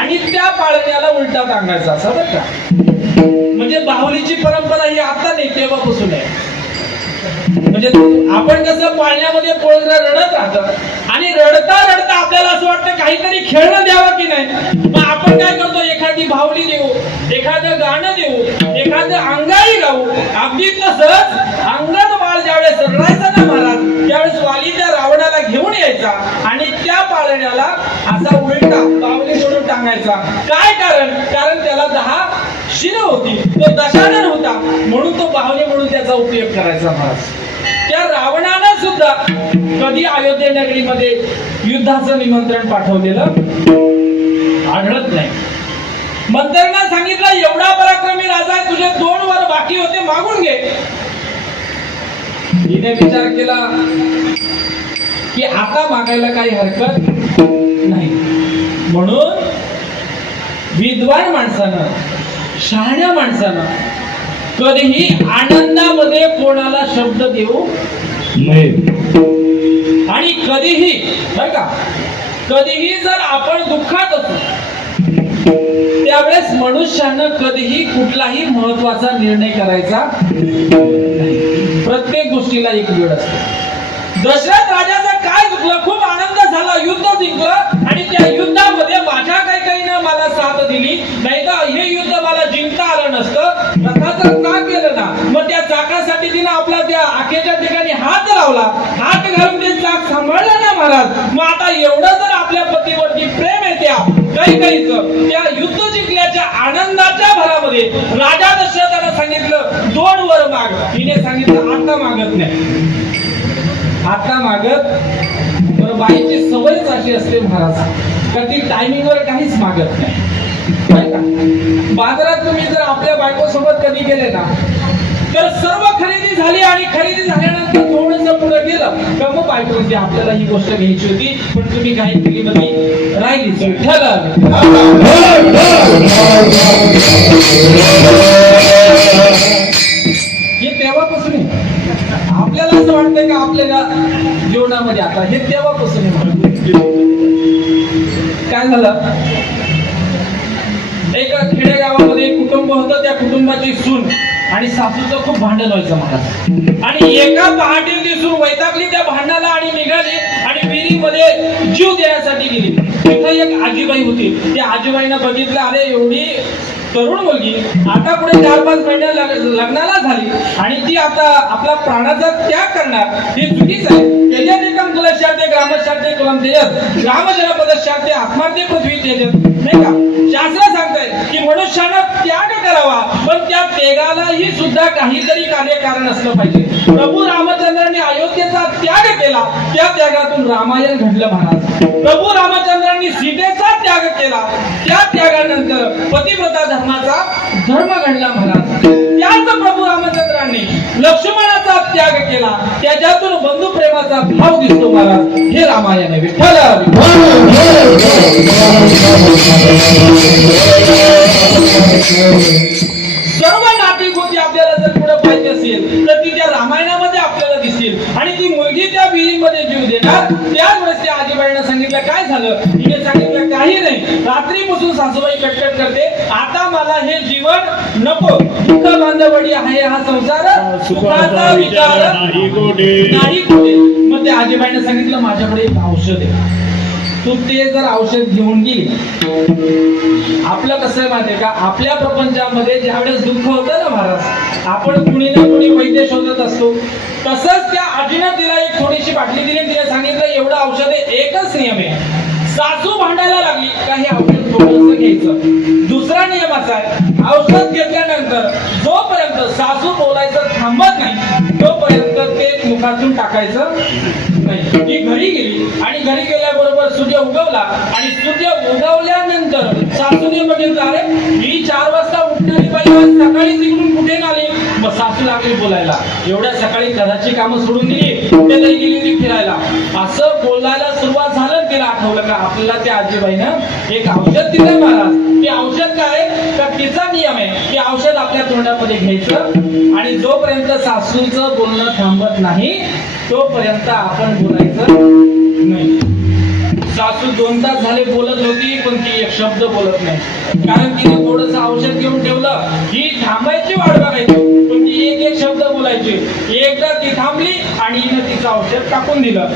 आणि त्या पाळण्याला उलटा टांगायचा. असं बरं का? म्हणजे बाहुलीची परंपरा ही आता नाही, तेव्हापासून आहे. म्हणजे आपण कसं पाळण्यामध्ये पोळगरा रडत राहतं आणि रडता रडता आपल्याला असं वाटतं काहीतरी खेळणं द्यावं की नाही, मग आपण काय करतो, एखादी बाहुली देऊ, एखादं गाणं देऊ, एखादं अंगाई गाऊ. अगदी तसंच अंगद बाळ ज्यावेळेस रडायचा ना महाराज, त्यावेळेस वाली त्या रावणाला घेऊन यायचा आणि त्या पाळण्याला असा उलटा बाहुली सोडून टांगायचा. काय कारण? कारण त्याला 10 शिर होती, तो दशानन होता, म्हणून तो बाहुली म्हणून त्याचा उपयोग करायचा महाराज. त्या रावणानं सुद्धा कधी अयोध्ये नगरीमध्ये युद्धाचं निमंत्रण पाठवलेलं आढळत नाही. मंत्र्यांना सांगितलं एवढा पराक्रमी राजा आहे, तुझे 2 वर बाकी होते, मागून घे. हिने विचार केला की आता मागायला काही हरकत नाही, म्हणून विद्वान माणसानं, शहाण्या माणसानं कधीही आनंदामध्ये कोणाला शब्द देऊ नाही. आणि कधीही बरं का, कधीही जर आपण दुःखात असू त्यावेळेस मनुष्यानं कधीही कुठलाही महत्वाचा निर्णय करायचा नाही. प्रत्येक गोष्टीला एक वेळ असते. दशरथ राजाचा काय चुकलं? खूप आनंद झाला, युद्ध जिंकलं आणि त्या युद्धामध्ये माझ्या कैकेयीनं मला साथ दिली, नाही तर हे युद्ध मला जिंकता आलं नसतं. रथाचं चाक केलं ना, मग त्या चाकासाठी तिनं आपला त्या आखेच्या ठिकाणी हात लावला, हात घालून ते चाक सांभाळलं ना महाराज. मग आता एवढं जर आपल्या पतीवरती प्रेम आहे त्या कैकेयीचं, त्या युद्ध जिंकल्याच्या आनंदाच्या भरामध्ये राजा दशरथानं सांगितलं 2 वर माग. तिने सांगितलं आता मागत नाही, आता मागत. तर बाईची सवयच अशी असते महाराज का ती टायमिंगवर काहीच मागत नाही. बाजारात तुम्ही जर आपल्या बायको सोबत कधी गेले ना, तर सर्व खरेदी झाली आणि खरेदी झाल्यानंतर थोडंसं पुढे गेलं का मग बायको म्हणजे आपल्याला ही गोष्ट घ्यायची होती पण तुम्ही काही केली मध्ये राहिलीच. हे तेव्हापासून आपल्याला असं वाटतंय का आपल्या जीवनामध्ये आता हे तेव्हापासून काय झालं, एक खेडेगावामध्ये एक कुटुंब होतं, त्या कुटुंबाची सून आणि सासूचं खूप भांडण व्हायचं महाराज. आणि एका पहाटे दिसून वैतागली त्या भांडणाला आणि निघाली आणि विहिरीमध्ये जीव देण्यासाठी गेली. तिथं एक आजीबाई होती, त्या आजीबाईनं बघितलं अरे एवढी तरुण मुलगी आता पुढे 4-5 महिने लग्नाला झाली आणि ती आता आपला प्राणाचा त्याग करणार, हे चुकीच आहे. त्याच्यात एकम कुलशाते ग्रामशाते कुलम देयत ग्रामजनपदशाते आत्मार्थे पृथ्वी तेजत, नाही का? शास्त्र सांगताय की मनुष्यानं त्याग करावा, पण त्या त्यागालाही सुद्धा काहीतरी कार्यकारण असलं पाहिजे. प्रभू रामचंद्रांनी अयोध्येचा त्याग केला, त्या त्यागातून रामायण घडलं महाराज. प्रभू रामचंद्रांनी सीतेचा त्याग केला, त्या त्यागानंतर पतिव्रता धर्माचा धर्म घडला महाराज. त्याच प्रभू रामचंद्रांनी लक्ष्मणाचा त्याग केला, त्याच्यातून बंधू प्रेमाचा भाव दिसतो महाराज. हे रामायण आहे. विठ्ठल सर्व नाती गोष्टी आपल्याला जर पुढे पाहिजे असेल तर ती त्या रामायणामध्ये आपल्याला दिसतील. आणि ती मुलगी त्या विहिरीमध्ये जीव देणार. त्याच वेळेस त्या आजीबाईनं सांगितलं काय झालं, तिने मी सांगितलं काही नाही, रात्रीपासून सासूबाई कटकट करते, आता मला हे जीवन नको, दुःख बांधवडी आहे हा संसार, सुखाचा विचार नाही गोडे. नाही कुठे. मग ते आजीबाईने सांगितलं माझ्याकडे एक औषध आहे, तू ते जर औषध घेऊन गेली. आपलं कसं आहे माहितीये का, आपल्या प्रपंचामध्ये ज्यावेळेस दुःख होतं ना महाराज, आपण कुणी ना कुणी वैद्य शोधत असतो. तसंच त्या आजीनं तिला एक थोडीशी बाटली दिली, तिने सांगितलं एवढं औषध आहे, एकच नियम आहे, सासू भांडायला लागली का हे औषध थोडंसं घ्यायचं. दुसरा नियम असा आहे, औषध घेतल्यानंतर जोपर्यंत सासू बोलायचं थांबत नाही तोपर्यंत ते मुखातून टाकायचं नाही. ती घरी गेली आणि घरी गेल्याबरोबर सूर्य उगवला आणि सूर्य उगवल्यानंतर सासूने बघितलं, अरे ही 4 वाजता उठणारी बाई आज सकाळी तिकडून कुठे आली. मग सासू लागली बोलायला, एवढ्या सकाळी घराची कामं सोडून दिली, कुठे नाही गेली ती फिरायला. असं बोलायला सुरुवात झालं, तिला आठवलं का आपल्याला त्या आजीबाईनं एक औषध दिलं महाराज. ते औषध काय तर तिचा नियम आहे की औषध आपल्या तोंडामध्ये घ्यायचं आणि जोपर्यंत सासूचं बोलणं थांबत नाही तोपर्यंत आपण बोलायचं नाही. सासू 2 तास झाले बोलत होती पण ती एक शब्द बोलत नाही, कारण तिने थोडस औषध घेऊन ठेवलं. ही थांबायची वाट बघायची पण ती एक शब्द बोलायची. एकदा ती थांबली आणि हिनं तिचं औषध टाकून दिलं.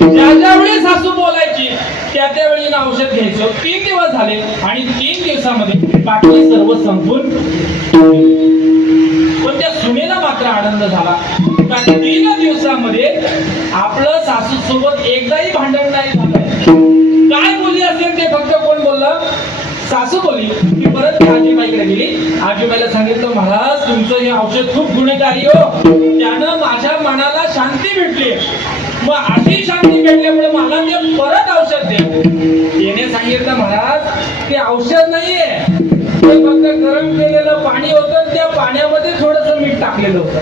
ज्यावेळी सासू बोलायची त्या वेळी औषध घ्यायचं. 3 दिवस झाले आणि 3 दिवसामध्ये बाकी सर्व संपून, पण त्या सुनेला मात्र आनंद झाला. 3 दिवसामध्ये आपलं सासू सोबत एकदाही भांडण नाही झालं. काय बोलली असेल ते फक्त कोण बोललं, सासू बोलली. की परत ती आजीबाईकडे गेली, आजीबाईला सांगितलं महाराज तुमचं हे औषध खूप गुणकारी हो, त्यानं माझ्या मनाला शांती भेटली. मग अशी शांती भेटल्यामुळे मला ते परत औषध दे. त्याने सांगितलं महाराज ते औषध नाहीये, ते फक्त गरम केलेलं पाणी होतं, त्या पाण्यामध्ये थोडस मीठ टाकलेलं होतं,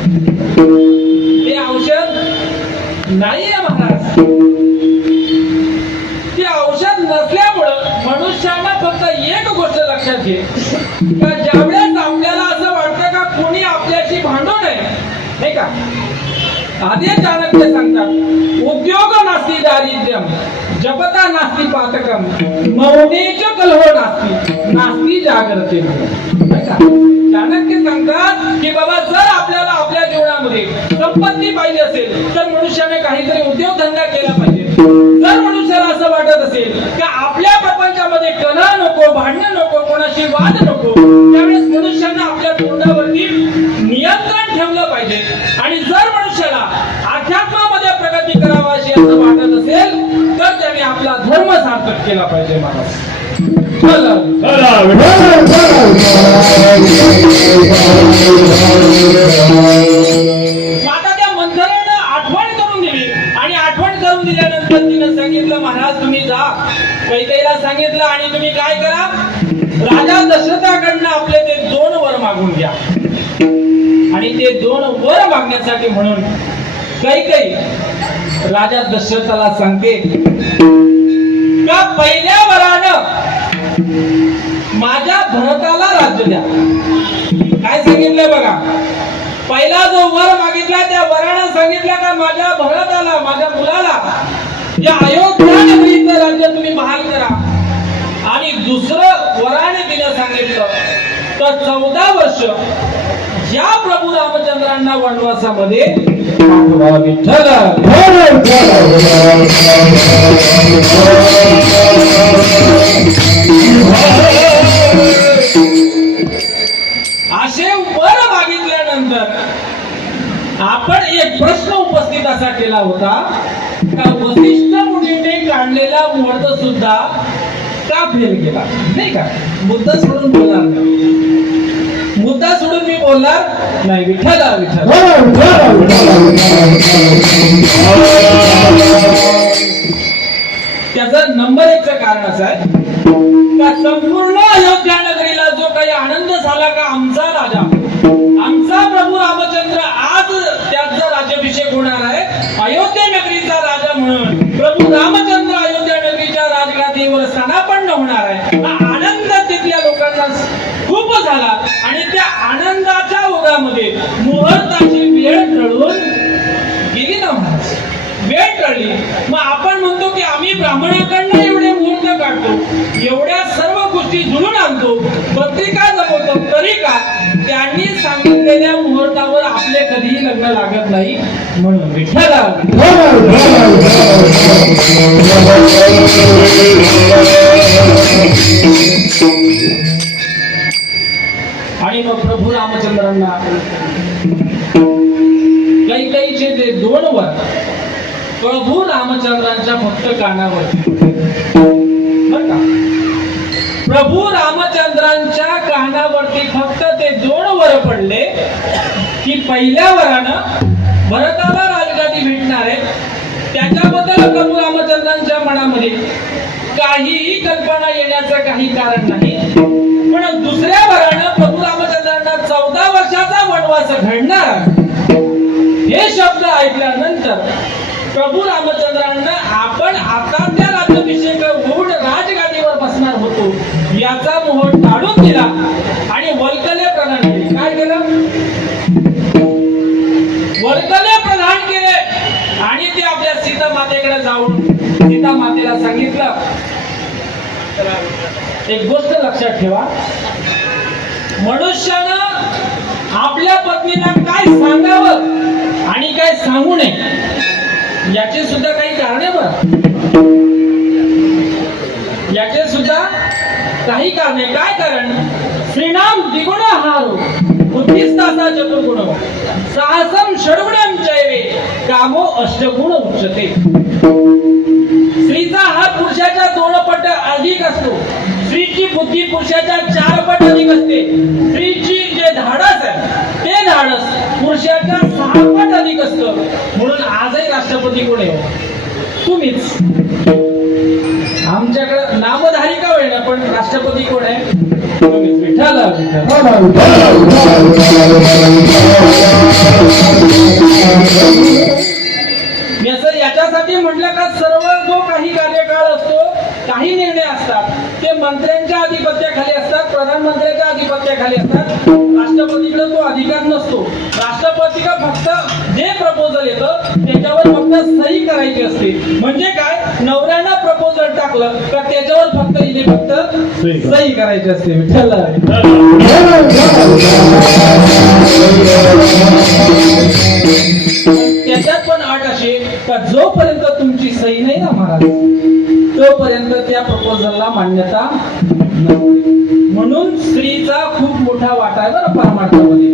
ते औषध नाहीये महाराज. ते औषध नसल्यामुळं मनुष्याला फक्त एक गोष्ट लक्षात घे, का ज्यावेळेस आपल्याला असं वाटतं का कोणी आपल्याशी भांडू नये, नाही का, आधी चाणक्य सांगतात उद्योग नास्ती दारिद्र्यम जपता नास्ती पातकम मौनेच कलहो नास्ती जागृती. चाणक्य सांगतात की बाबा जर आपल्याला आपल्या जीवनामध्ये संपत्ती पाहिजे असेल तर मनुष्याने काहीतरी उद्योगधंदा केला पाहिजे. जर मनुष्याला असं वाटत असेल की आपल्या प्रपंचामध्ये कलह नको, भांडण नको, कोणाशी वाद नको, त्यावेळेस मनुष्याने आपल्या तोंडावरती नियंत्रण ठेवलं पाहिजे. आणि जर मनुष्याला अध्यात्मामध्ये प्रगती करावा अशी असं वाटत असेल तर त्याने आपला धर्म सार्थक केला पाहिजे महाराज. आता त्या मंथरेनं आठवण करून दिली आणि आठवण करून दिल्यानंतर तिनं सांगितलं महाराज तुम्ही जा, कैकेयीला सांगितलं आणि तुम्ही काय करा, राजा दशरथाकडनं आपले ते 2 वर मागून घ्या. आणि ते 2 वर मागण्यासाठी म्हणून कैकेयी राजा दशरथाला सांगते का पहिल्या वरानं माझ्या भरताला राज्य द्या. काय सांगितलंय बघा, पहिला जो वर मागितला त्या वरानं सांगितलं का माझ्या भरताला, माझ्या मुलाला या अयोध्या नगरीचं राज्य तुम्ही बहाल करा. आणि दुसरं वराने तिने सांगितलं तर 14 वर्ष या प्रभू रामचंद्रांना वनवासामध्ये पाठवा. विठ्ठल असे वर मागितल्यानंतर आपण एक प्रश्न उपस्थित असा केला होता का वसिष्ठ मुनीने काढलेला मुहूर्त सुद्धा का फेल केला, नाही का. मुद्दा सोडून बोलणार नाही, मुद्दा सोडून मी बोलणार नाही. विठ्ठल विठ्ठल त्याचं नंबर 1 चं कारण असं आहे का संपूर्ण अयोध्या नगरीला जो काही आनंद झाला का आमचा राजा, आमचा प्रभू रामचंद्र आज त्याचा राज्याभिषेक होणार आहे, अयोध्या नगरीचा राजा म्हणून प्रभू रामचंद्र अयोध्या नगरीच्या राजगादीवर स्थानापन्न होणार आहे. हा आनंद तिथल्या लोकांना खूप झाला आणि त्या आनंदाच्या ओघामध्ये मुहूर्ताची वेळ टळून गेली ना महाराज, वेळ टळली. मग आपण म्हणतो की आम्ही ब्राह्मणाकडनं एवढे मुहूर्त काढतो, आणतो, पत्रिका जमवतो, तरी का त्यांनी सांगितलेल्या मुहूर्तावर आपले कधीही लग्न लागत नाही. म्हणून विठ्ठला आणि मग प्रभू रामचंद्रांना कैकेयीचे जे 2 वर प्रभू रामचंद्रांच्या फक्त कानावर, बरं का, प्रभू रामचंद्रांच्या कानावरती फक्त ते 2 वर पडले की पहिल्या वरानं भरताला राजगादी भेटणार आहे. त्याच्याबद्दल प्रभू रामचंद्रांच्या मनामध्ये काहीही कल्पना येण्याचं काही कारण नाही. पण दुसऱ्या वरानं प्रभू रामचंद्रांना 14 वर्षाचा वनवास घडणार हे शब्द ऐकल्यानंतर प्रभू रामचंद्रांना आपण आता त्या राज्याभिषेक होऊन राजगादीवर बसणार होतो याचा मोह टाळून दिला आणि वल्कले प्रदान केले. काय केलं? वल्कले प्रदान केले आणि ते आपल्या सीता मातेकडे जाऊन सीता मातेला सांगितलं. एक गोष्ट लक्षात ठेवा, मनुष्यानं आपल्या पत्नीला काय सांगावं आणि काय सांगू नये याचे सुद्धा काही कारण आहे. बरं, याचे सुद्धा काही कारण आहे. काय कारण? श्रीनाम द्विगुण हारो बुद्धिस्तासा चतुर्गुण साहसम षड्गुणम चैवे कामो अष्टगुण उच्यते. स्त्रीचा हा पुरुषाच्या 2 पट अधिक असतो. स्त्रीची बुद्धी पुरुषाच्या 4 पट अधिक असते. स्त्रीची जे धाडस आहे ते धाडस पुरुषाच्या 6 पट अधिक असतं. म्हणून आजही राष्ट्रपती कोण आहे? तुम्हीच. आमच्याकडे नामधारी का होईना पण राष्ट्रपती कोण आहे? तुम्हीच. विठ्ठला मी असं याच्यासाठी म्हटलं का सर्व जो काही कार्यकाळ असतो, काही निर्णय असतात ते मंत्र्यांच्या अधिपत्याखाली असतात, प्रधानमंत्र्यांच्या अधिपत्याखाली असतात. राष्ट्रपतीकडे तो अधिकार नसतो. राष्ट्रपतीला फक्त जे प्रपोजल येतं त्याच्यावर फक्त सही करायची असते. म्हणजे काय, नवऱ्यानं प्रपोजल टाकलं तर त्याच्यावर फक्त इथे फक्त सही करायची असते. विठ्ठल त्याच्यात पण अट अशी का जोपर्यंत तुमची सही नाही ना महाराज तोपर्यंत त्या प्रपोजलला मान्यता नाही. म्हणून स्त्रीचा खूप मोठा वाटा आहे बरं परमार्थामध्ये.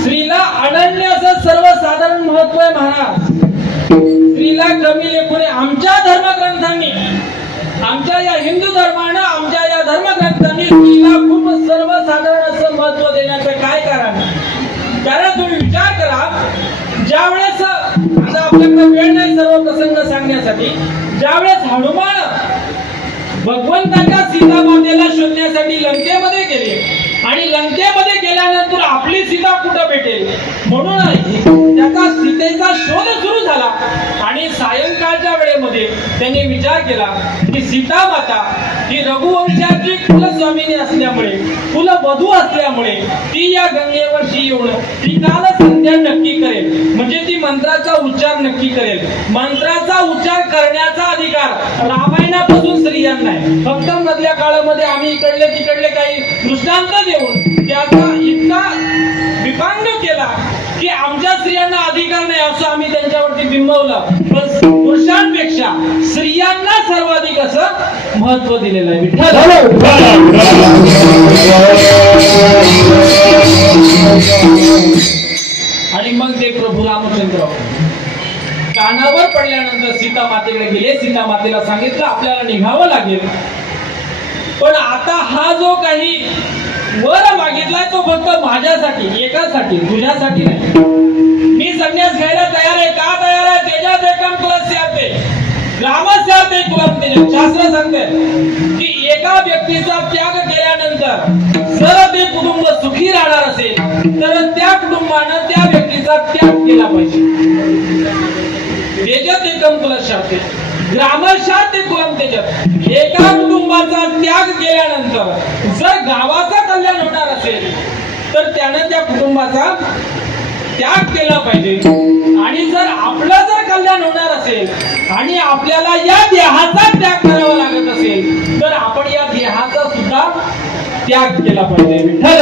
स्त्रीला अनन्य असं सर्वसाधारण महत्व आहे महाराज. स्त्रीला कमी लेखुने आमच्या धर्मग्रंथांनी, आमच्या या हिंदू धर्मानं, आमच्या या धर्मग्रंथांनी स्त्रीला खूप सर्वसाधारण असं महत्व देण्याचं काय कारण? कारण तुम्ही विचार करा, ज्या वेळेस आता आपल्याकडे वेळ नाही सर्व प्रसंग सांगण्यासाठी, ज्यावेळेस हनुमान भगवंताच्या सीता मातेला शोधण्यासाठी लंकेमध्ये गेले आणि लंकेमध्ये गेल्यानंतर आपली सीता कुठं भेटेल म्हणून त्याचा सीतेचा शोध सुरू झाला. आणि सायंकाळच्या वेळेमध्ये त्यांनी विचार केला की सीता माता ही रघुवंशाची कुलस्वामिनी असल्यामुळे, कुलवधू असल्यामुळे ती या गंगेवरशी येऊन ती काल संध्या नक्की करेल, म्हणजे ती मंत्राचा उच्चार नक्की करेल. मंत्राचा उच्चार करण्याचा अधिकार रामायणापासून स्त्रियांना आहे. फक्त मधल्या काळामध्ये आम्ही इकडले तिकडले काही दृष्टांत देऊन त्याचा इतका विभांग केला की आमच्या स्त्रियांना अधिकार नाही असं आम्ही त्यांच्यावरती बिंबवलं. पण पुरुषांपेक्षा स्त्रियांना सर्वाधिक असं महत्व दिलेलं आहे. विठ्ठल आणि मग ते प्रभू रामचंद्र कानावर पडल्यानंतर सीता मातेकडे गेले. सीता मातेला सांगितलं आपल्याला निघावं लागेल, पण आता हा जो काही वर मागितलाय तो फक्त माझ्यासाठी, एकासाठी, तुझ्यासाठी नाही. मी संन्यास घ्यायला तयार आहे. का तयार आहे? त्याच्यात एकम कुलस्याते ग्रामस्याते कुलम तेज. शास्त्र सांगते की एका व्यक्तीचा त्याग केल्यानंतर जर ते कुटुंब सुखी राहणार असेल तर त्या कुटुंबानं त्या व्यक्तीचा त्याग केला पाहिजे. त्याच्यात एकम कुलस्याते ग्रामशाते कुलम तेजत. एका कुटुंबाचा त्याग केल्यानंतर जर गावाचा कल्याण होणार असेल तर त्यानं त्या कुटुंबाचा त्याग केला पाहिजे. आणि जर आपलं जर कल्याण होणार असेल आणि आपल्याला या देहाचा त्याग करावा लागत असेल तर आपण या देहाचा सुद्धा त्याग केला पाहिजे. विठ्ठल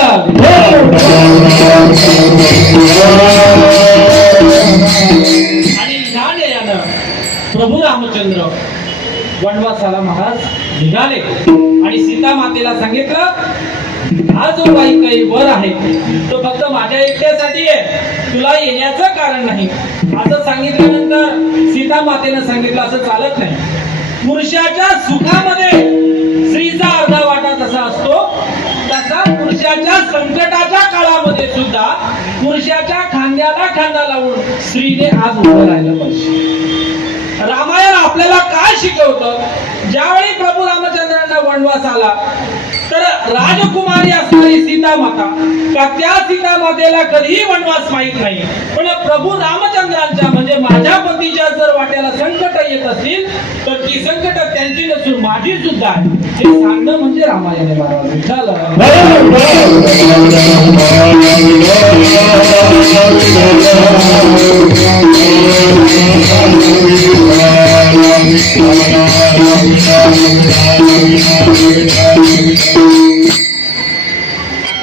आणि ह्या न्यायानं प्रभू रामचंद्र वनवासाला महाराज निघाले आणि सीता मातेला सांगितलं हा जो काही वर आहे तो फक्त माझ्या एकट्यासाठी आहे, तुला येण्याचं कारण नाही. असं सांगितल्यानंतर सीता मातेनं सांगितलं असं चालत नाही. पुरुषाच्या सुखामध्ये स्त्रीचा अर्धा वाटा जसा असतो तसा पुरुषाच्या संकटाच्या काळामध्ये सुद्धा पुरुषाच्या खांद्याला खांदा लावून स्त्रीने आज उभं राहिलं पाहिजे. रामायण आपल्याला काय शिकवतं? ज्यावेळी प्रभू रामचंद्रांना वनवास आला तर राजकुमारी असणारी सीता माता का त्या सीता मातेला कधीही वनवास माहित नाही, पण प्रभू रामचंद्रांच्या म्हणजे माझ्या पतीच्या जर वाट्याला संकट येत असतील तर ती संकट त्यांची नसून माझी सुद्धा आहे हे सांगणं म्हणजे रामायण आहे. महाराज विठ्ठल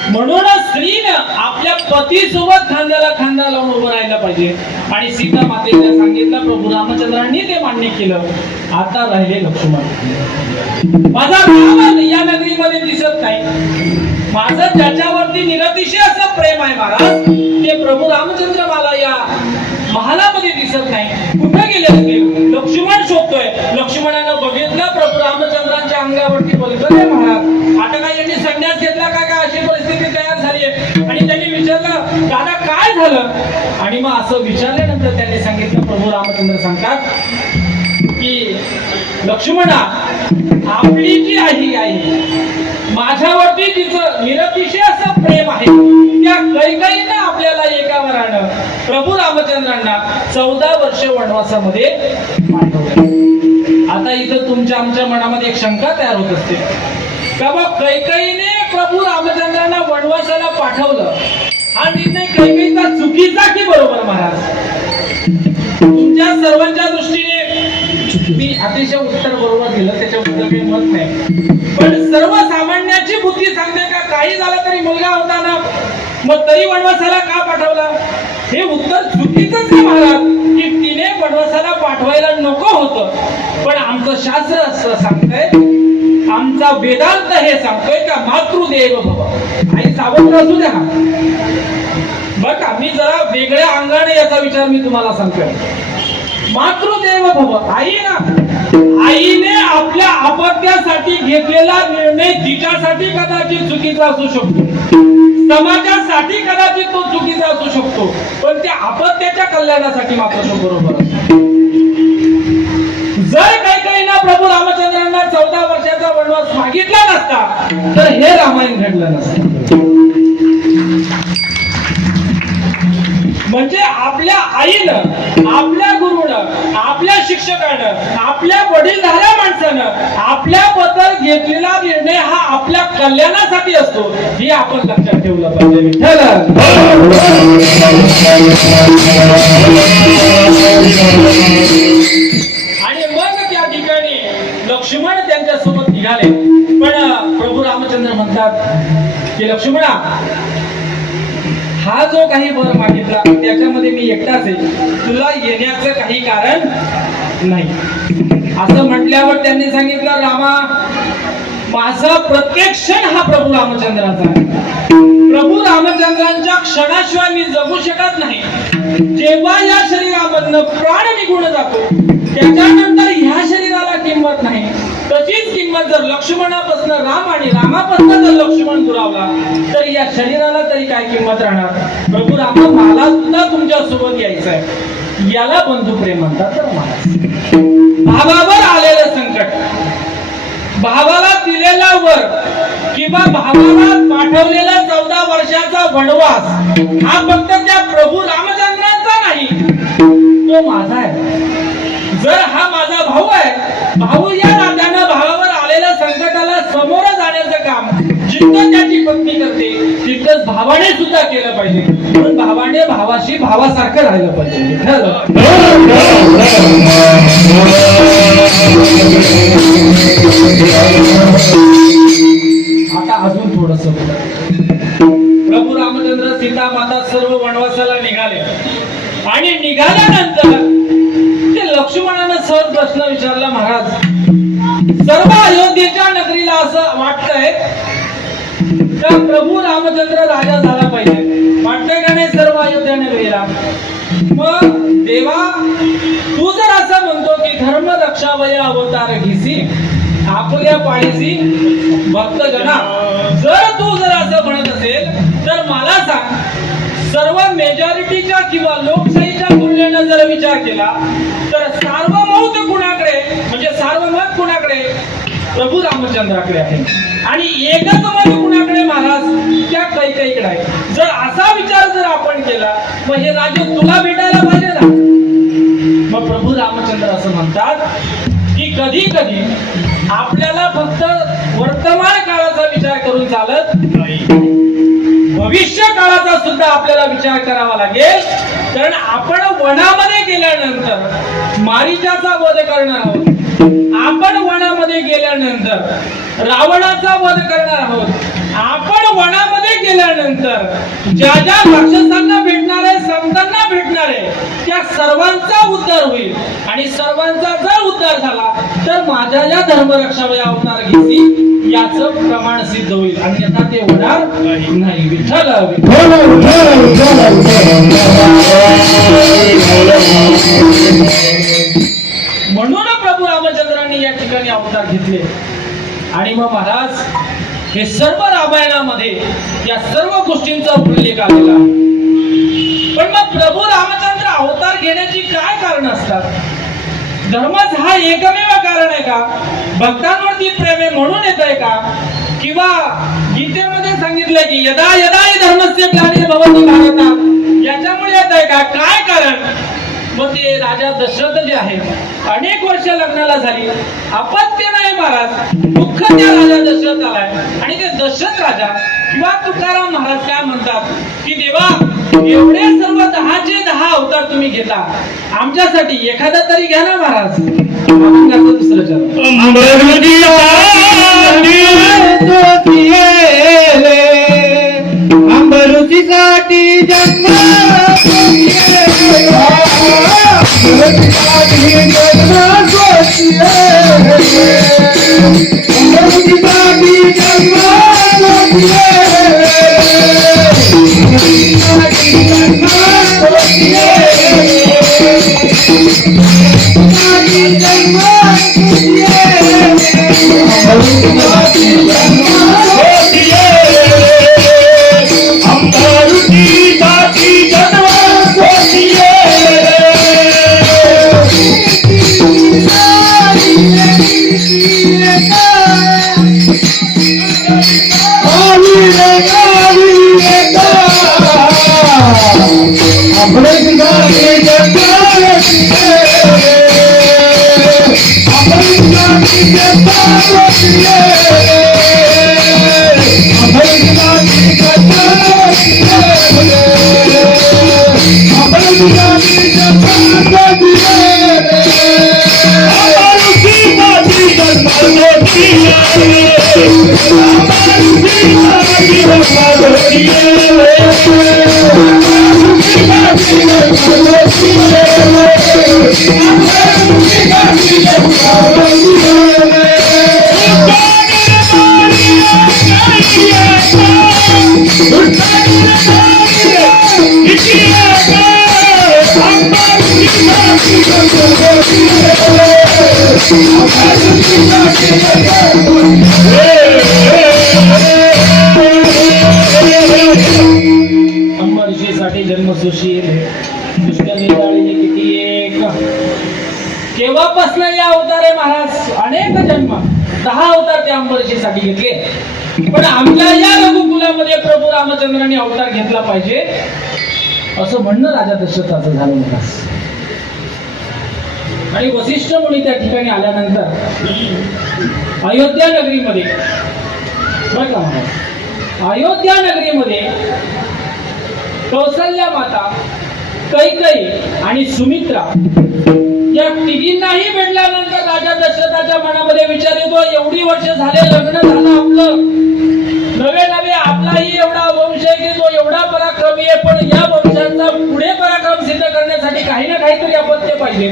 म्हणून स्त्रीनं आपल्या पतीसोबत खांद्याला खांदा लावून उभं राहायला पाहिजे. आणि सीता मातेला सांगितलं, प्रभू रामचंद्रांनी ते मान्य केलं. आता राहिले लक्ष्मण. माझा राम या नगरीमध्ये दिसत नाही, माझं त्याच्यावरती निरतिशय असं प्रेम आहे महाराज, ते प्रभू रामचंद्र मला या महालामध्ये दिसत नाही, कुठे गेले असतील? लक्ष्मण शोधतोय. लक्ष्मणानं बघितलं प्रभू रामचंद्रांच्या अंगावरती बलगत आहे महाराज. आता काय यांनी संन्यास घेतला काय काय अशी परिस्थिती तयार झाली आहे. आणि त्यांनी विचारलं दादा काय झालं? आणि मग असं विचारल्यानंतर त्यांनी सांगितलं, प्रभू रामचंद्र सांगतात की लक्ष्मणा आपली जी आई आहे माझ्यावरती तिचं निरतिशय असं प्रेम आहे, त्या कैकेयीनं आपल्याला एका वरानं प्रभू रामचंद्रांना 14 वर्ष वनवासामध्ये पाठवलं. आता इथं तुमच्या आमच्या मनामध्ये एक शंका तयार होत असते का बा कैकेयीने प्रभू रामचंद्रांना वनवासाला पाठवलं, हा निर्णय कैकेयीचा चुकीचा की बरोबर? महाराज तुमच्या सर्वांच्या दृष्टीने मी अतिशय उत्तर बरोबर दिलं, त्याच्याबद्दल काही मत नाही, पण सर्वसामान्याची बुद्धी सांगते का काही झालं तरी मुलगा होता ना, मग तरी वनवासाला का पाठवला? हे उत्तर चुकीचंच आहे महाराज, की तिने वनवासाला पाठवायला नको होतं. पण आमचं शास्त्र असं सांगतंय, आमचा वेदांत हे सांगतोय का मातृदेव भव. आई सावत्र असू द्या बघा, मी जरा वेगळ्या अंगाने याचा विचार मी तुम्हाला सांगतोय. मातृदेव भव, आई ना, आईने आपल्या अपत्यासाठी घेतलेला निर्णय तिच्यासाठी कदाचित चुकीचा असू शकतो, समाजासाठी कदाचित तो चुकीचा असू शकतो, पण त्या अपत्याच्या कल्याणासाठी मात्र तो बरोबर असतो. जर काही ना प्रभू रामचंद्रांना 14 वर्षाचा वनवास मागितला नसता तर हे रामायण घडलं नसतं. म्हणजे आपल्या आईनं, आपल्या गुरुनं, आपल्या शिक्षकानं, आपल्या वडीलधाऱ्या माणसानं आपल्याबद्दल घेतलेला निर्णय हा आपल्या कल्याणासाठी असतो, हे आपण लक्षात ठेवलं पाहिजे. विठ्ठल आणि मग त्या ठिकाणी लक्ष्मण त्यांच्यासोबत निघाले. पण प्रभू रामचंद्र म्हणतात की लक्ष्मणा, हा जो काही वर मागितला त्याच्यामध्ये मी एकटाच आहे, तुला येण्याचं काही कारण नाही. असं म्हटल्यावर त्यांनी सांगितलं, रामा माझा प्रत्येक क्षण हा प्रभू रामचंद्राचा आहे. प्रभू रामचंद्रांच्या क्षणाशिवाय मी जगू शकत नाही. जेव्हा या शरीरामधनं प्राण निघून जातो त्याच्यानंतर ह्या शरीराला किंमत नाही. तशीच किंमत जर लक्ष्मणापासून राम आणि रामापासून जर लक्ष्मण दुरावला तर या शरीराला तरी काय किंमत राहणार? प्रभू राम, मला सुद्धा तुमच्या सोबत यायचं आहे. याला बंधुप्रेम म्हणतात. तर भावावर आलेलं संकट, भावाला दिलेला वर किंवा भावाला पाठवलेला 14 वर्षाचा वनवास हा फक्त त्या प्रभू रामचंद्रांचा नाही, तो माझा आहे. जर हा माझा भाऊ आहे, भाऊ या नात्यानं भावावर आलेल्या संकटाला समोर जाण्याचं काम जितकं त्याची पत्नी करते तितकंच भावाने सुद्धा केलं पाहिजे. म्हणून भावाने भावाशी भावासारखं राहिलं पाहिजे. आता अजून थोडं थोडस. प्रभू रामचंद्र सीता माता सर्व वनवासाला निघाले आणि निघाल्यानंतर ते लक्ष्मणानं सहज प्रश्न विचारला, महाराज सर्व अयोध्येच्या नगरीला असं वाटतंय का प्रभू रामचंद्र राजा झाला पाहिजे, वाटतंय का नाही सर्व अयोध्या नगरीला? मग देवा तू जर असं म्हणतो की धर्म रक्षावय अवतार घेसी आपल्या पाळीसी भक्त जना, जर तू जर असं म्हणत असेल तर मला सांग, सर्व मेजॉरिटीच्या किंवा लोकशाहीच्या तुलनेनं जर विचार केला तर सार्वमौत कुणाकडे, म्हणजे सार्वमत कुणाकडे? प्रभू रामचंद्राकडे आहे. आणि एकच मत कुणाकडे? महाराज त्या कैकेयीकडे आहे. जर असा विचार जर आपण केला मग हे राजे तुला भेटायला पाहिजे ना. मग प्रभू रामचंद्र असं म्हणतात की कधी कधी आपल्याला फक्त वर्तमान काळाचा विचार करून चालत नाही, भविष्य काळाचा सुद्धा आपल्याला विचार करावा लागेल. कारण आपण वनामध्ये गेल्यानंतर मारीचाचा वध करणार आहोत, आपण वनामध्ये गेल्यानंतर रावणाचा वध करणार आहोत, आपण वनामध्ये गेल्यानंतर ज्या ज्या राक्षसांना भेटणार आहे, संतांना भेटणार आहे, त्या सर्वांचा उद्धार होईल. आणि सर्वांचा जर उद्धार झाला तर माझ्या या धर्मरक्षावय अवतार घेतली याचं प्रमाण सिद्ध होईल. अन्यथा ते होणार नाही. विठ्ठल म्हणून प्रभू रामचंद्रांनी या ठिकाणी अवतार घेतले. आणि मग महाराज हे सर्व रामायणामध्ये या सर्व गोष्टींचा उल्लेख आलेला आहे. पण मग प्रभू रामचंद्र अवतार घेण्याची काय कारण असतात? धर्मच हा एकमेव कारण आहे का? भक्तांवरती प्रेम आहे म्हणून येत आहे का? किंवा गीतेमध्ये सांगितलंय की यदा यदा हि धर्मस्य ग्लानिर्भवति भारत, याच्यामुळे येत आहे का? काय कारण? मग ते राजा दशरथ जे आहे अनेक वर्ष लग्नाला झाली, अपत्य नाही महाराज, दुःख त्या राजा दशरथ आलाय. आणि ते दशरथ राजा किंवा तुकाराम महाराज काय म्हणतात की देवा एवढे सर्व 10चे 10 अवतार तुम्ही घेता, आमच्यासाठी एखादा तरी घ्या ना महाराज. आपण घालतो दुसरं चरण. अंबरुतीसाठी जन्म अंबरीषीसाठी जन्मसुशील दुष्टनिवारिणी किती एक, केव्हापासून या अवतार आहे महाराज? अनेक जन्म, 10 अवतार त्या अंबरीषीसाठी घेतले. पण आमच्या या रघुकुलामध्ये प्रभू रामचंद्रांनी अवतार घेतला पाहिजे असं म्हणणं राजा दशरथाचं झालं महाराज. आणि वसिष्ठ मुनी त्या ठिकाणी आल्यानंतर अयोध्या नगरीमध्ये, बरं का महाराज, अयोध्या नगरीमध्ये कौसल्या माता, कैकेयी आणि सुमित्रा या तिघींनाही भेटल्यानंतर राजा दशरथाच्या मनामध्ये विचार येतो, एवढी वर्ष झाले लग्न झालं आपलं, नवे नवे पुढे पराक्रम सिद्ध करण्यासाठी काही ना काहीतरी अपत्य पाहिजे.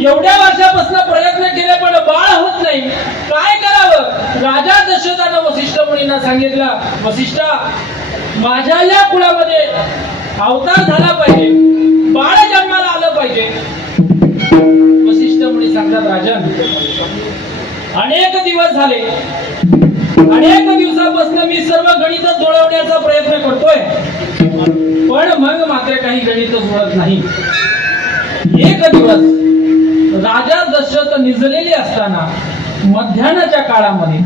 एवढ्या वर्षापासून प्रयत्न केले पण बाळ होत नाही. काय करावं? राजा दशरथानं वसिष्ठ मुनींना सांगितलं, वसिष्ठा, माझ्या या कुळामध्ये अवतार झाला पाहिजे, बाळ जन्माला आलं पाहिजे. वसिष्ठ मुनी सांगतात, राजन, अनेक दिवस झाले, अनेक दिवसापासून मी सर्व गणित जुळवण्याचा प्रयत्न करतोय, पण मग मात्र काही गणित जुळत नाही. एक दिवस राजा दशरथ निजलेले असताना मध्यानाच्या काळामध्ये,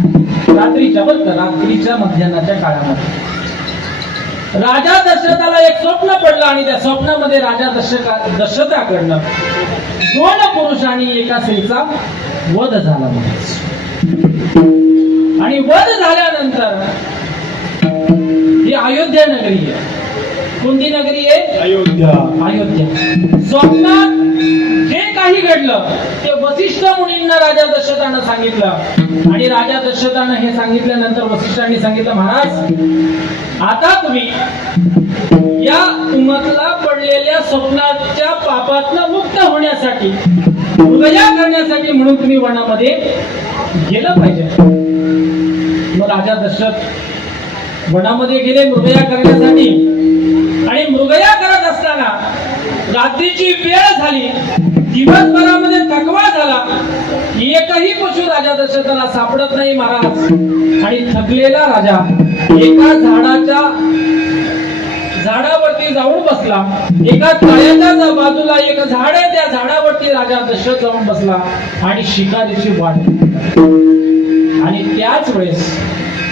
रात्रीच्या मध्यानाच्या काळामध्ये राजा दशरथाला एक स्वप्न पडलं आणि त्या स्वप्नामध्ये राजा दशरथाकडनं 2 पुरुष आणि एका स्त्रीचा वध झाला. आणि वध झाल्यानंतर ही अयोध्या नगरी आहे. कोणती नगरी आहे? अयोध्या. अयोध्या. स्वप्नात जे काही घडलं ते वसिष्ठ मुनींना राजा दशरथानं सांगितलं आणि राजा दशरथानं हे सांगितल्यानंतर वसिष्ठांनी सांगितलं, महाराज, आता तुम्ही या तुम्हाला पडलेल्या स्वप्नाच्या पापातनं मुक्त होण्यासाठी, हृदया करण्यासाठी म्हणून तुम्ही वनामध्ये गेलं पाहिजे. मग राजा दशरथ वनामध्ये गेले मृगया करण्यासाठी. आणि मृगया करत असताना रात्रीची वेळ झाली, दिवसभरामध्ये थकवा झाला, एकही पशु राजा दशरथाला सापडत नाही महाराज. आणि थकलेला राजा एका झाडावरती जाऊन बसला. एका तळ्याच्या बाजूला एक झाड आहे, त्या झाडावरती राजा दशरथ जाऊन बसला आणि शिकारीची वाट. आणि त्याच वेळेस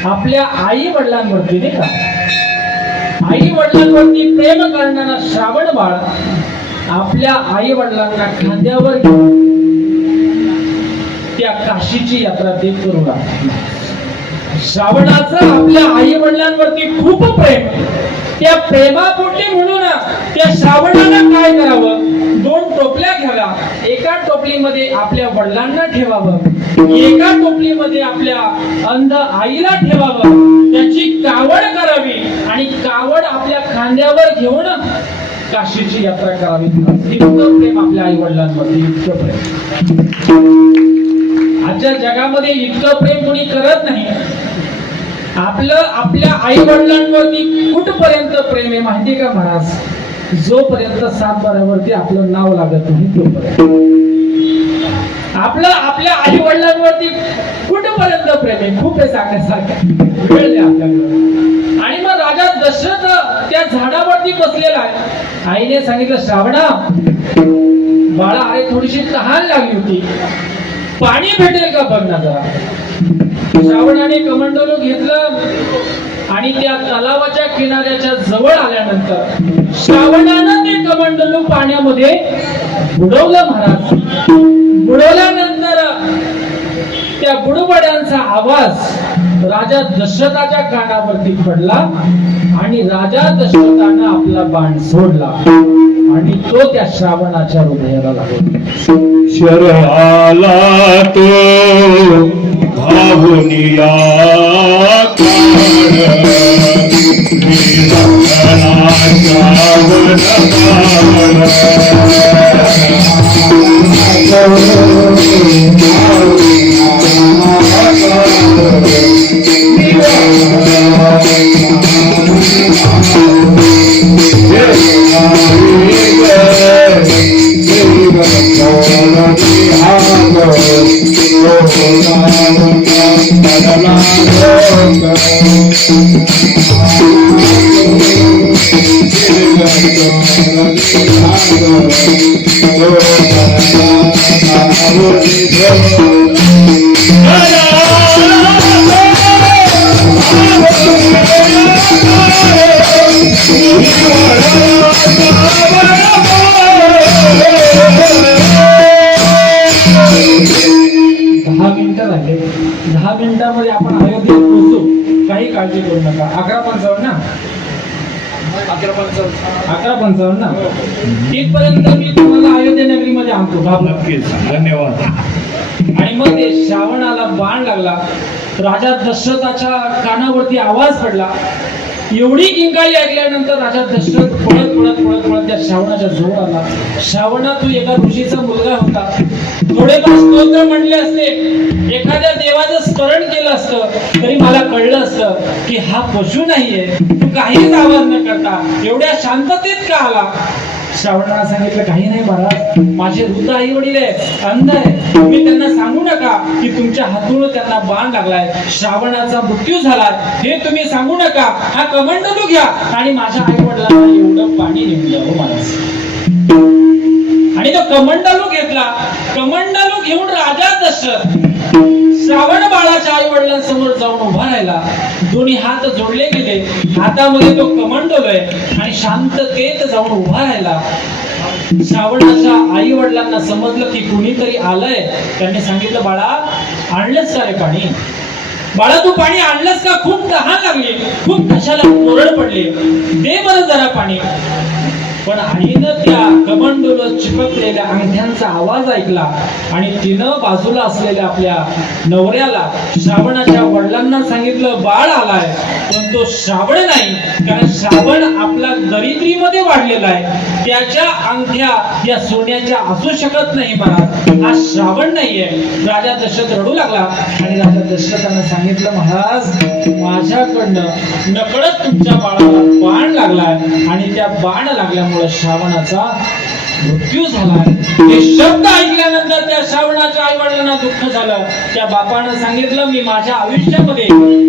आपल्या आई वडिलांवरती, नाही का, आई वडिलांवरती प्रेम करणारा श्रावण बाळ आपल्या आई वडिलांना खांद्यावर घेऊन त्या काशीची यात्रा ते करू लागला. श्रावणाचं आपल्या आई वडिलांवरती खूप प्रेम. त्या प्रेमापोटी म्हणून त्या श्रावणानं काय करावं, 2 टोपल्या घ्याव्या. एका टोपलीमध्ये आपल्या वडिलांना ठेवावं, एका टोपलीमध्ये आपल्या अंध आईला ठेवावं. त्याची कावड करावी आणि कावड आपल्या खांद्यावर घेऊन काशीची यात्रा करावी. इतकं प्रेम आपल्या आई वडिलांवरती, इतकं प्रेम. आजच्या जगामध्ये इतकं प्रेम कोणी करत नाही. आपल्या आई वडिलांवरती कुठपर्यंत प्रेम आहे माहिती का महाराज? जोपर्यंत 7 बारावरती आपलं नाव लागत नाही तोपर्यंत. आपल्या आई वडिलांवरती कुठपर्यंत प्रेम आहे, खूप आहे सांगण्यासारखं, वेळ द्या आपल्याकडे. आणि मग राजा दशरथ त्या झाडावरती बसलेला आहे. आईने सांगितलं, श्रावणा बाळा, अरे थोडीशी तहान लागली होती, पाणी भेटेल का बघ ना जरा. श्रावणाने कमंडलू घेतलं आणि त्या तलावाच्या किनाऱ्याच्या जवळ आल्यानंतर श्रावणानं ते कमंडलू पाण्यामध्ये बुडवलं महाराज. बुडवल्यानंतर त्या बुडबुड्यांचा आवाज राजा दशरथाच्या कानावरती पडला आणि राजा दशरथानं आपला बाण सोडला आणि तो त्या श्रावणाच्या हृदयाला लागला. शरहाला तो भावनिया मिनिटांमध्ये आपण अयोध्येत पोहोचू, काही काळजी करू नका. 11:55 ना, 11:55 ना, तिथपर्यंत मी तुम्हाला अयोध्या नगरीमध्ये आणतो. नक्कीच, धन्यवाद. आणि मग ते श्रावणाला बाण लागला. राजा दशरथाच्या कानावरती आवाज पडला एवढी किंकाळी ऐकल्यानंतर राजा दशरथ पळत पळत पळत पळत त्या श्रावणाच्या जवळ आला. श्रावणा तू एका ऋषीचा मुलगा होता. थोडेफार स्तोत्र म्हणले असते, एखाद्या देवाचं स्मरण केलं असतं तरी मला कळलं असतं की हा पशु नाहीये. तू काहीच आवाज न करता एवढ्या शांततेत का आला? श्रावणाला सांगितलं, काही नाही महाराज, माझे वृद्ध आई वडील आहे, अंध आहे. तुम्ही त्यांना सांगू नका की तुमच्या हातून त्यांना बाण लागलाय, श्रावणाचा मृत्यू झालाय, हे तुम्ही सांगू नका. हा कमंडलू घ्या आणि माझ्या आई वडिलांना एवढं पाणी नेऊन द्या हो महाराज. आणि तो कमंडलू घेतला. कमंडलू घेऊन राजा दशरथ श्रावण बाळाच्या आई वडिलांसमोर जाऊन उभा राहिला. दोन्ही हात जोडले गेले, हातामध्ये तो कमंडलू आहे आणि शांततेत जाऊन उभा राहिला. श्रावणाच्या आई वडिलांना समजलं की कुणीतरी आलंय. त्यांनी सांगितलं, बाळा आणलंस का रे पाणी? बाळा तू पाणी आणलंस का? खूप तहान लागली, खूप कशाला कोरड पडली, दे बरं जरा पाणी. पण आईनं त्या कमंडलूला चिपकलेल्या अंगठ्यांचा आवाज ऐकला आणि तिनं बाजूला असलेल्या आपल्या नवऱ्याला, श्रावणाच्या वडिलांना सांगितलं, बाळ आलाय. पण तो श्रावण नाही, कारण श्रावण आपला दरिद्रीमध्ये वाढलेला आहे. त्याच्या अंगठ्या या सोन्याच्या असू शकत नाही महाराज, हा श्रावण नाहीये. राजा दशरथ रडू लागला आणि राजा दशरथानं सांगितलं, महाराज माझ्याकडनं नकळत तुमच्या बाळाला बाण लागलाय आणि त्या बाण लागल्यामुळे श्रावणाचा मृत्यू झालाय. हे शब्द ऐकल्यानंतर त्या श्रावणाच्या आई वडिलांना दुःख झालं. त्या बापानं सांगितलं, मी माझ्या आयुष्यामध्ये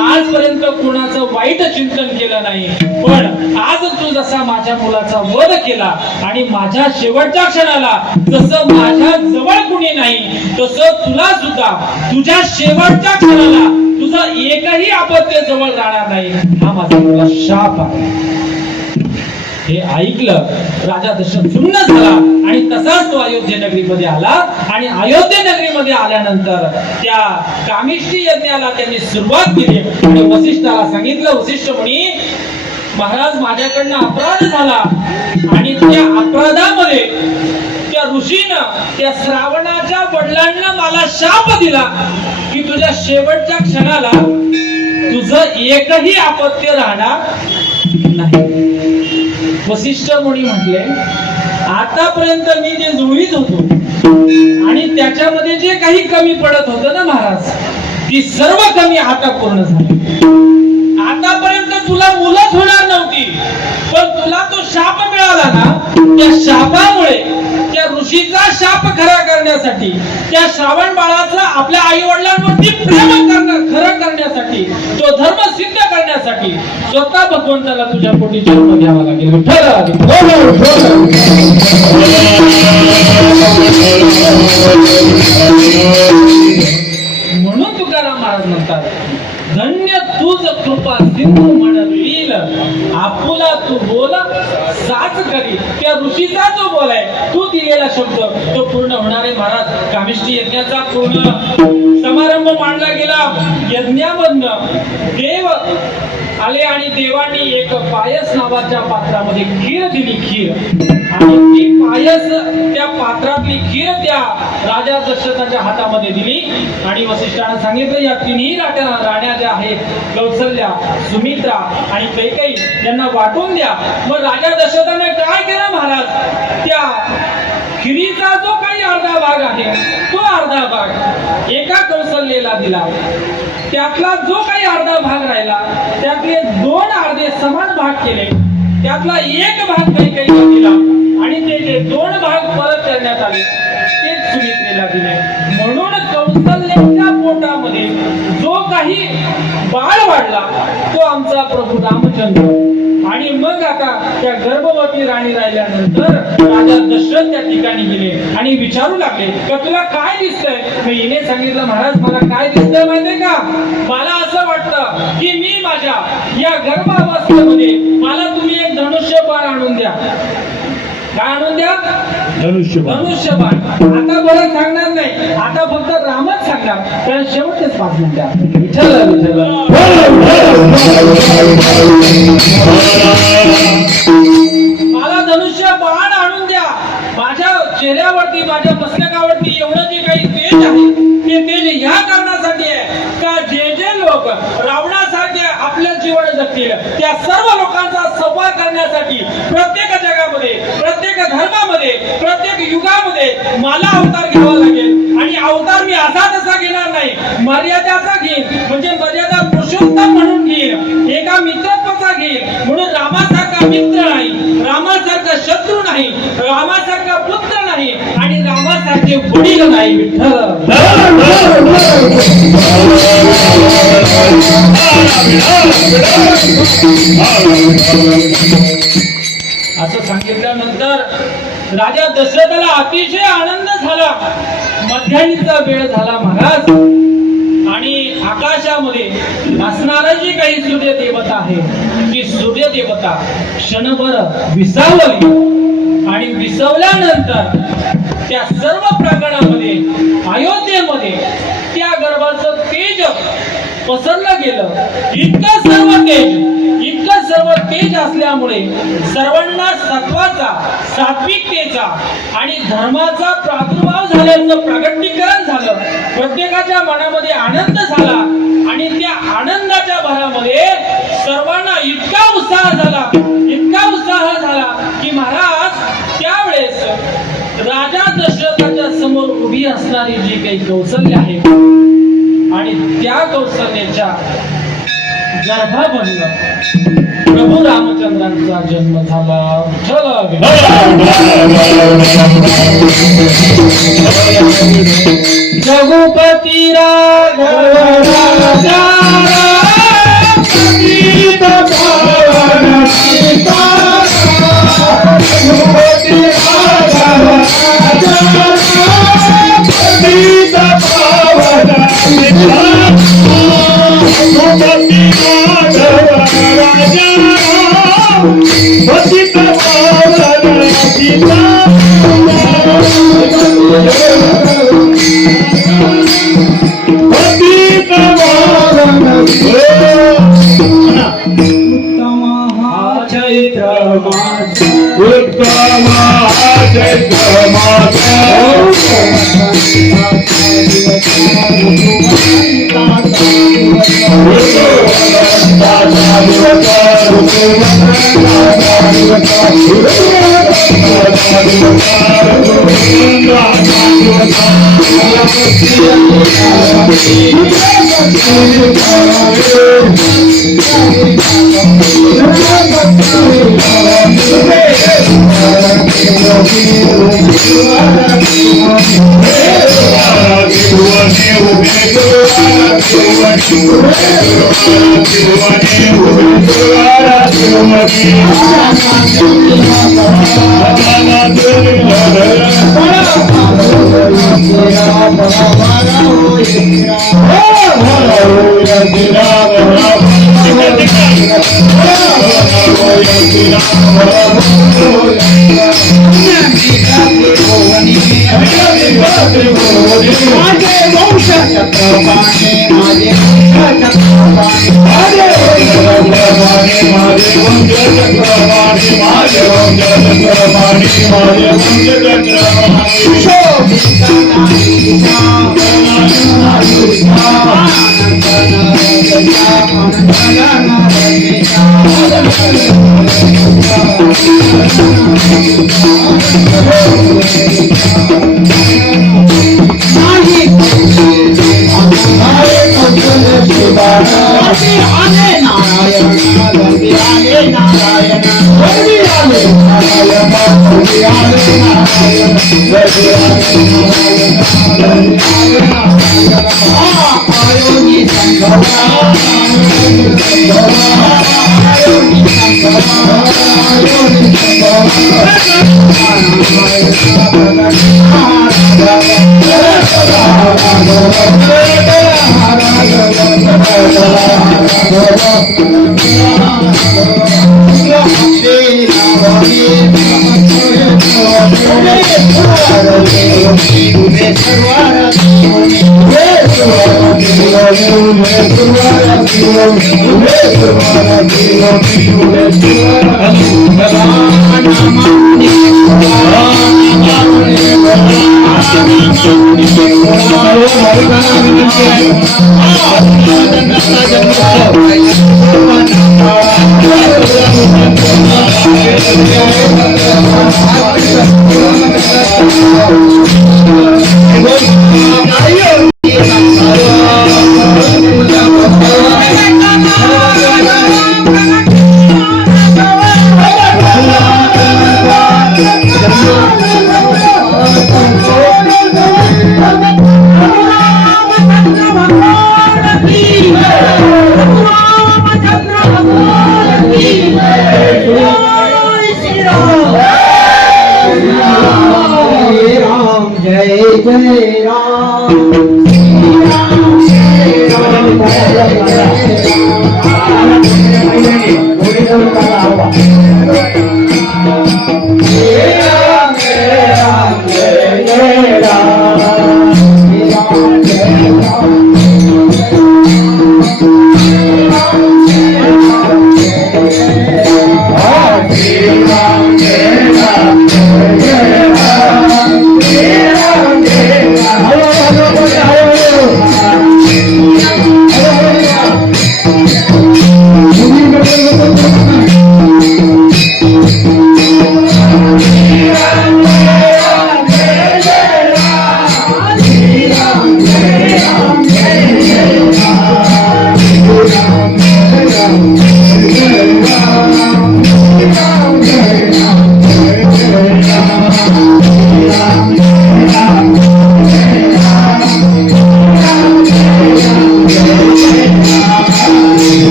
आजपर्यंत कोणाचं वाईट चिंतन केलं नाही, पण आज तू जसा माझ्या मुलाचा वध केला आणि माझ्या शेवटच्या क्षणाला जसं माझ्या जवळ कुणी नाही तसं तुला सुद्धा तुझ्या शेवटच्या क्षणाला तुझं एकही आपत्य जवळ राहणार नाही, हा माझा तुला शाप आहे. हे ऐकलं राजा दशरथ सुन्न झाला आणि तसाच तो अयोध्ये नगरीमध्ये आला. आणि अयोध्ये नगरीमध्ये आल्यानंतर त्या कामिष्ठी यज्ञाला त्यांनी सुरुवात केली आणि वसिष्ठाला सांगितलं, वसिष्ठ मुनी महाराज माझ्याकडनं अपराध झाला आणि त्या अपराधामध्ये त्या ऋषीनं त्या श्रावणाच्या वडिलांना मला शाप दिला की तुझ्या शेवटच्या क्षणाला तुझं एकही आपत्य राहणार नाही. वसिष्ठ मुनी म्हटले, आतापर्यंत मी जे जुळीत होतो आणि त्याच्यामध्ये जे काही कमी पडत होतं ना महाराज, ती सर्व कमी आता पूर्ण झाली. आतापर्यंत तुला मुलंच होणार नव्हती, पण तुला तो शाप मिळाला ना, त्या शापामुळे त्या ऋषीचा शाप खरा करण्यासाठी, त्या श्रावण बाळाचा आपल्या आई वडिलांवरती प्रेम खरं करण्यासाठी, तो धर्म सिद्ध करण्यासाठी स्वतः भगवंताला तुझ्या पोटी जन्म घ्यावा लागेल. म्हणून तुकाराम महाराज म्हणतात, धन्य तुझ कृपा सिंधू म्हणवील, आपुला तू बोल साच करी. त्या ऋषीचा जो बोल आहे, तू दिलेला शब्द तो पूर्ण होणार आहे महाराज. कामिष्ठी यज्ञाचा पूर्ण समारंभ मांडला गेला. यज्ञामधनं देव आले आणि देवानी एक पायस नावाच्या पात्रामध्ये खीर दिली. खीर आणि ती पायस त्या पात्रातली खीर त्या राजा दशरथाच्या हातामध्ये दिली आणि वसिष्ठानं सांगितलं, या तिन्ही राण्या ज्या आहेत, कौसल्या, सुमित्रा आणि कैकेयी, यांना वाटून द्या. मग राजा दशरथाने काय केलं महाराज, त्या खिरीचा जो काही अर्धा भाग आहे तो अर्धा भाग एका कौशल्येला दिला. त्यातला जो काही अर्धा भाग राहिला त्यातले 2 अर्धे समान भाग केले. त्यातला एक भाग कैकेयीला दिला आणि ते जे 2 भाग परत करण्यात आले ते सुमित्रेला दिले. म्हणून कौशल्याच्या पोटामध्ये जो काही बाळ वाढला तो आमचा प्रभू रामचंद्र. आणि मग आता त्या गर्भवती राणी राहिल्यानंतर राजा दशरथ त्या ठिकाणी गेले आणि विचारू लागले, का तुला काय दिसतंय? मी हिने सांगितलं, महाराज मला काय दिसतंय माहितीये का, मला असं वाटतं की मी माझ्या या गर्भावस्थेमध्ये मला तुम्ही एक धनुष्य बाण आणून द्या. काय आणून द्या? धनुष्यबाण. आता बरं सांगणार नाही, आता फक्त रामच सांगणार, कारण शेवटचेच 5 मिनिटं. विठ्ठल विठ्ठल. मला धनुष्य बाण आणून द्या. माझ्या चेहऱ्यावरती, माझ्या मस्तकावरती एवढं जे काही तेज आहे ते तेज ह्या कारणासाठी आहे का जे जे लोक रावणासारखे आपल्या जीवन असतील त्या सर्व लोकांचा संवाद करण्यासाठी प्रत्येक जगामध्ये, प्रत्येक धर्मामध्ये, प्रत्येक युगामध्ये मला अवतार घ्यावा लागेल. आणि अवतार मी असा तसा घेणार नाही, मर्यादाचा घेईन, म्हणजे मर्यादा पुरुषोत्तम म्हणून घेईन, एका मित्रत्वाचा घेईन. म्हणून रामासारखा मित्र नाही, रामासारखा शत्रू नाही, रामासारखा पुत्र नाही आणि रामासारखे वडील नाही. विठ्ठल असं सांगितल्यानंतर राजा दशरथाला अतिशय आनंद झाला. मध्यान्हीचा वेळ झाला महाराज, आणि आकाशामध्ये असणारा जी काही सूर्य देवता आहे ती सूर्य देवता क्षणभर विसावली. आणि विसवल्यानंतर त्या सर्व प्रांगणामध्ये, अयोध्येमध्ये त्या गर्भाचं तेज पसरलं गेलं. इतकं सर्व तेज असल्यामुळे सर्वांना सत्वाचा, सात्विकतेचा आणि धर्माचा प्रादुर्भाव झाल्याचं प्रगटीकरण झालं. प्रत्येकाच्या मनामध्ये आनंद झाला आणि त्या आनंदाच्या भरामध्ये सर्वांना इतका उत्साह झाला की महाराज त्यावेळेस राजा दशरथाच्या समोर उभी असणारी जी काही कौशल्य आहे आणि त्या कौशल्याच्या गर्भामध्ये प्रभू रामचंद्रांचा जन्म झाला. रघुपती राघव राजा Thank you. जय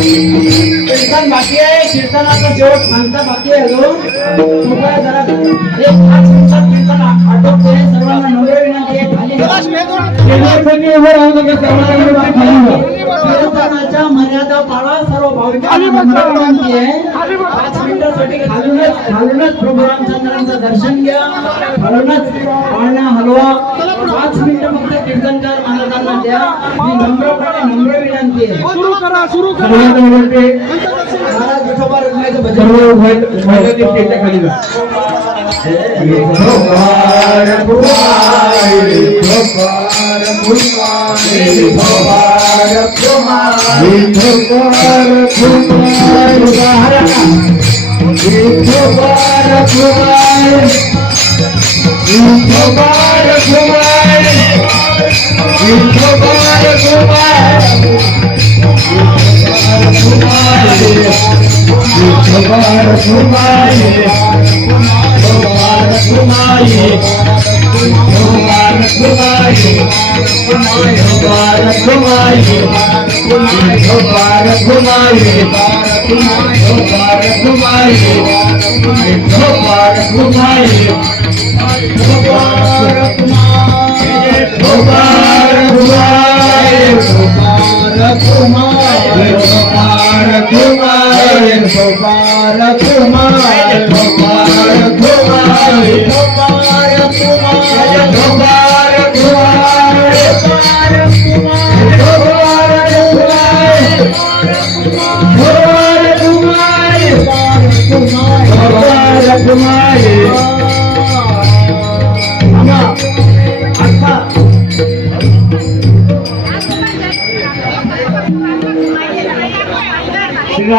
कीर्तन बाकी आहे, कीर्तनाचा शेवट सांगता बाकी आहे अजून. कृपया जरा 1-5 मिनिटात कीर्तन आटोपते. सर्वांना नम्र विनंती आहे, खाली कीर्तनाच्या मर्यादा पाळा. सर्व भाविकांना नम्र विनंती आहे, 5 मिनिटासाठी खालूनच प्रभू रामचंद्रांचं दर्शन घ्या, खालूनच पाळणा हलवा. 5 मिनिटं फक्त कीर्तनकार महाराजांना द्या. ही नम्र विनंती आहे. सुरू करा. महाराज विठोबा रखमाईचं भजन खाली जा.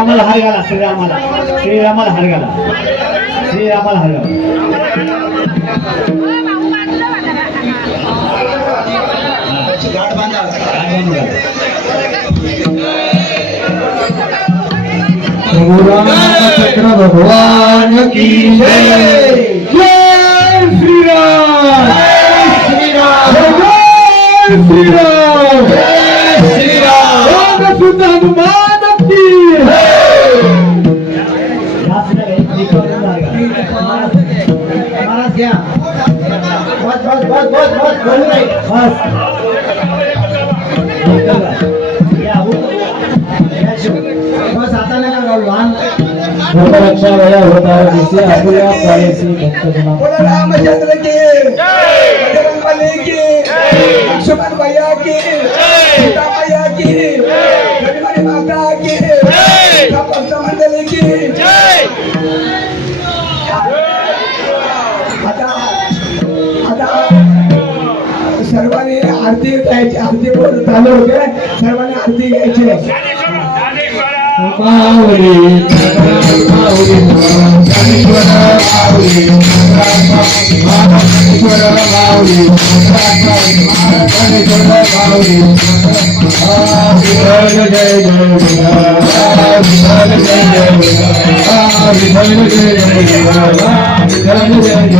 श्रीरामाला हार घाला, श्रीरामाला हार घाला, श्रीरामाला हार घाला. गाठ बांधा, रामचंद्र भगवान की जय. जय श्रीराम, श्रीराम, जय श्रीराम, जय श्रीराम. सुद्धा हनुमान की महाराज घ्या. बस बस बस बस बस बोलू नाही. बस बस आता नका गाऊ. लहान रक्षा वया होता दिसे आपुल्या पायसी भक्तजना. रामचंद्र की बजरंगबली की लक्ष्मण भैया की सीता मैया की हनुमान माता की भक्त मंडली की. आता सर्वांनी आरती घ्यायची. आरती चालू होते, सर्वांनी आरती घ्यायची. माऊली माऊली माऊली ज्ञानेश्वर माऊली ज्ञानेश्वर माऊली ज्ञानेश्वर माऊली. विठ्ठल जय जय विठ्ठल, विठ्ठल जय जय विठ्ठल, विठ्ठल जय जय विठ्ठल, विठ्ठल जय जय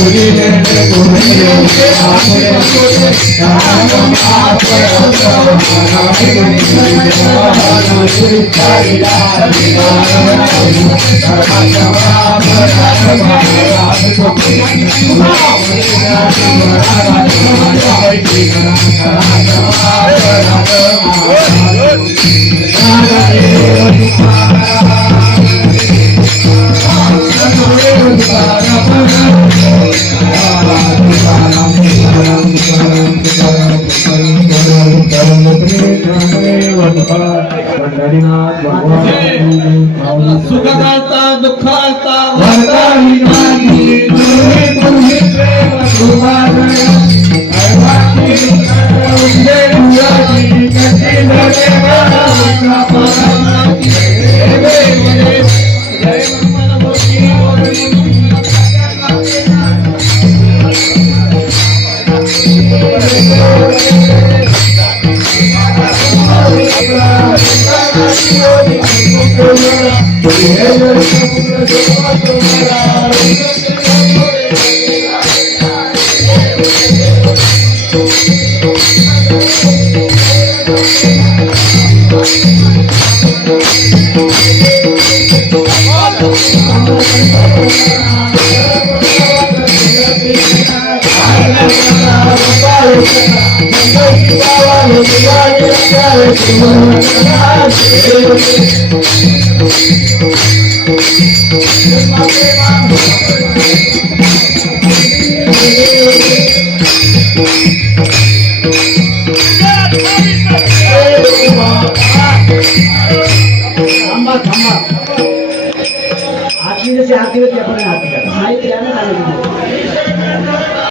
माऊली जय जय सुख करता दुःख करता भरता विनानी तुझे तुझे प्रेम सुभागया ऐवाची उंदे दुराची कशी लगे गाना पाराची देवे जय जय मन भक्ती ओरी. आरती जशी आरती होती आपण आरती करा.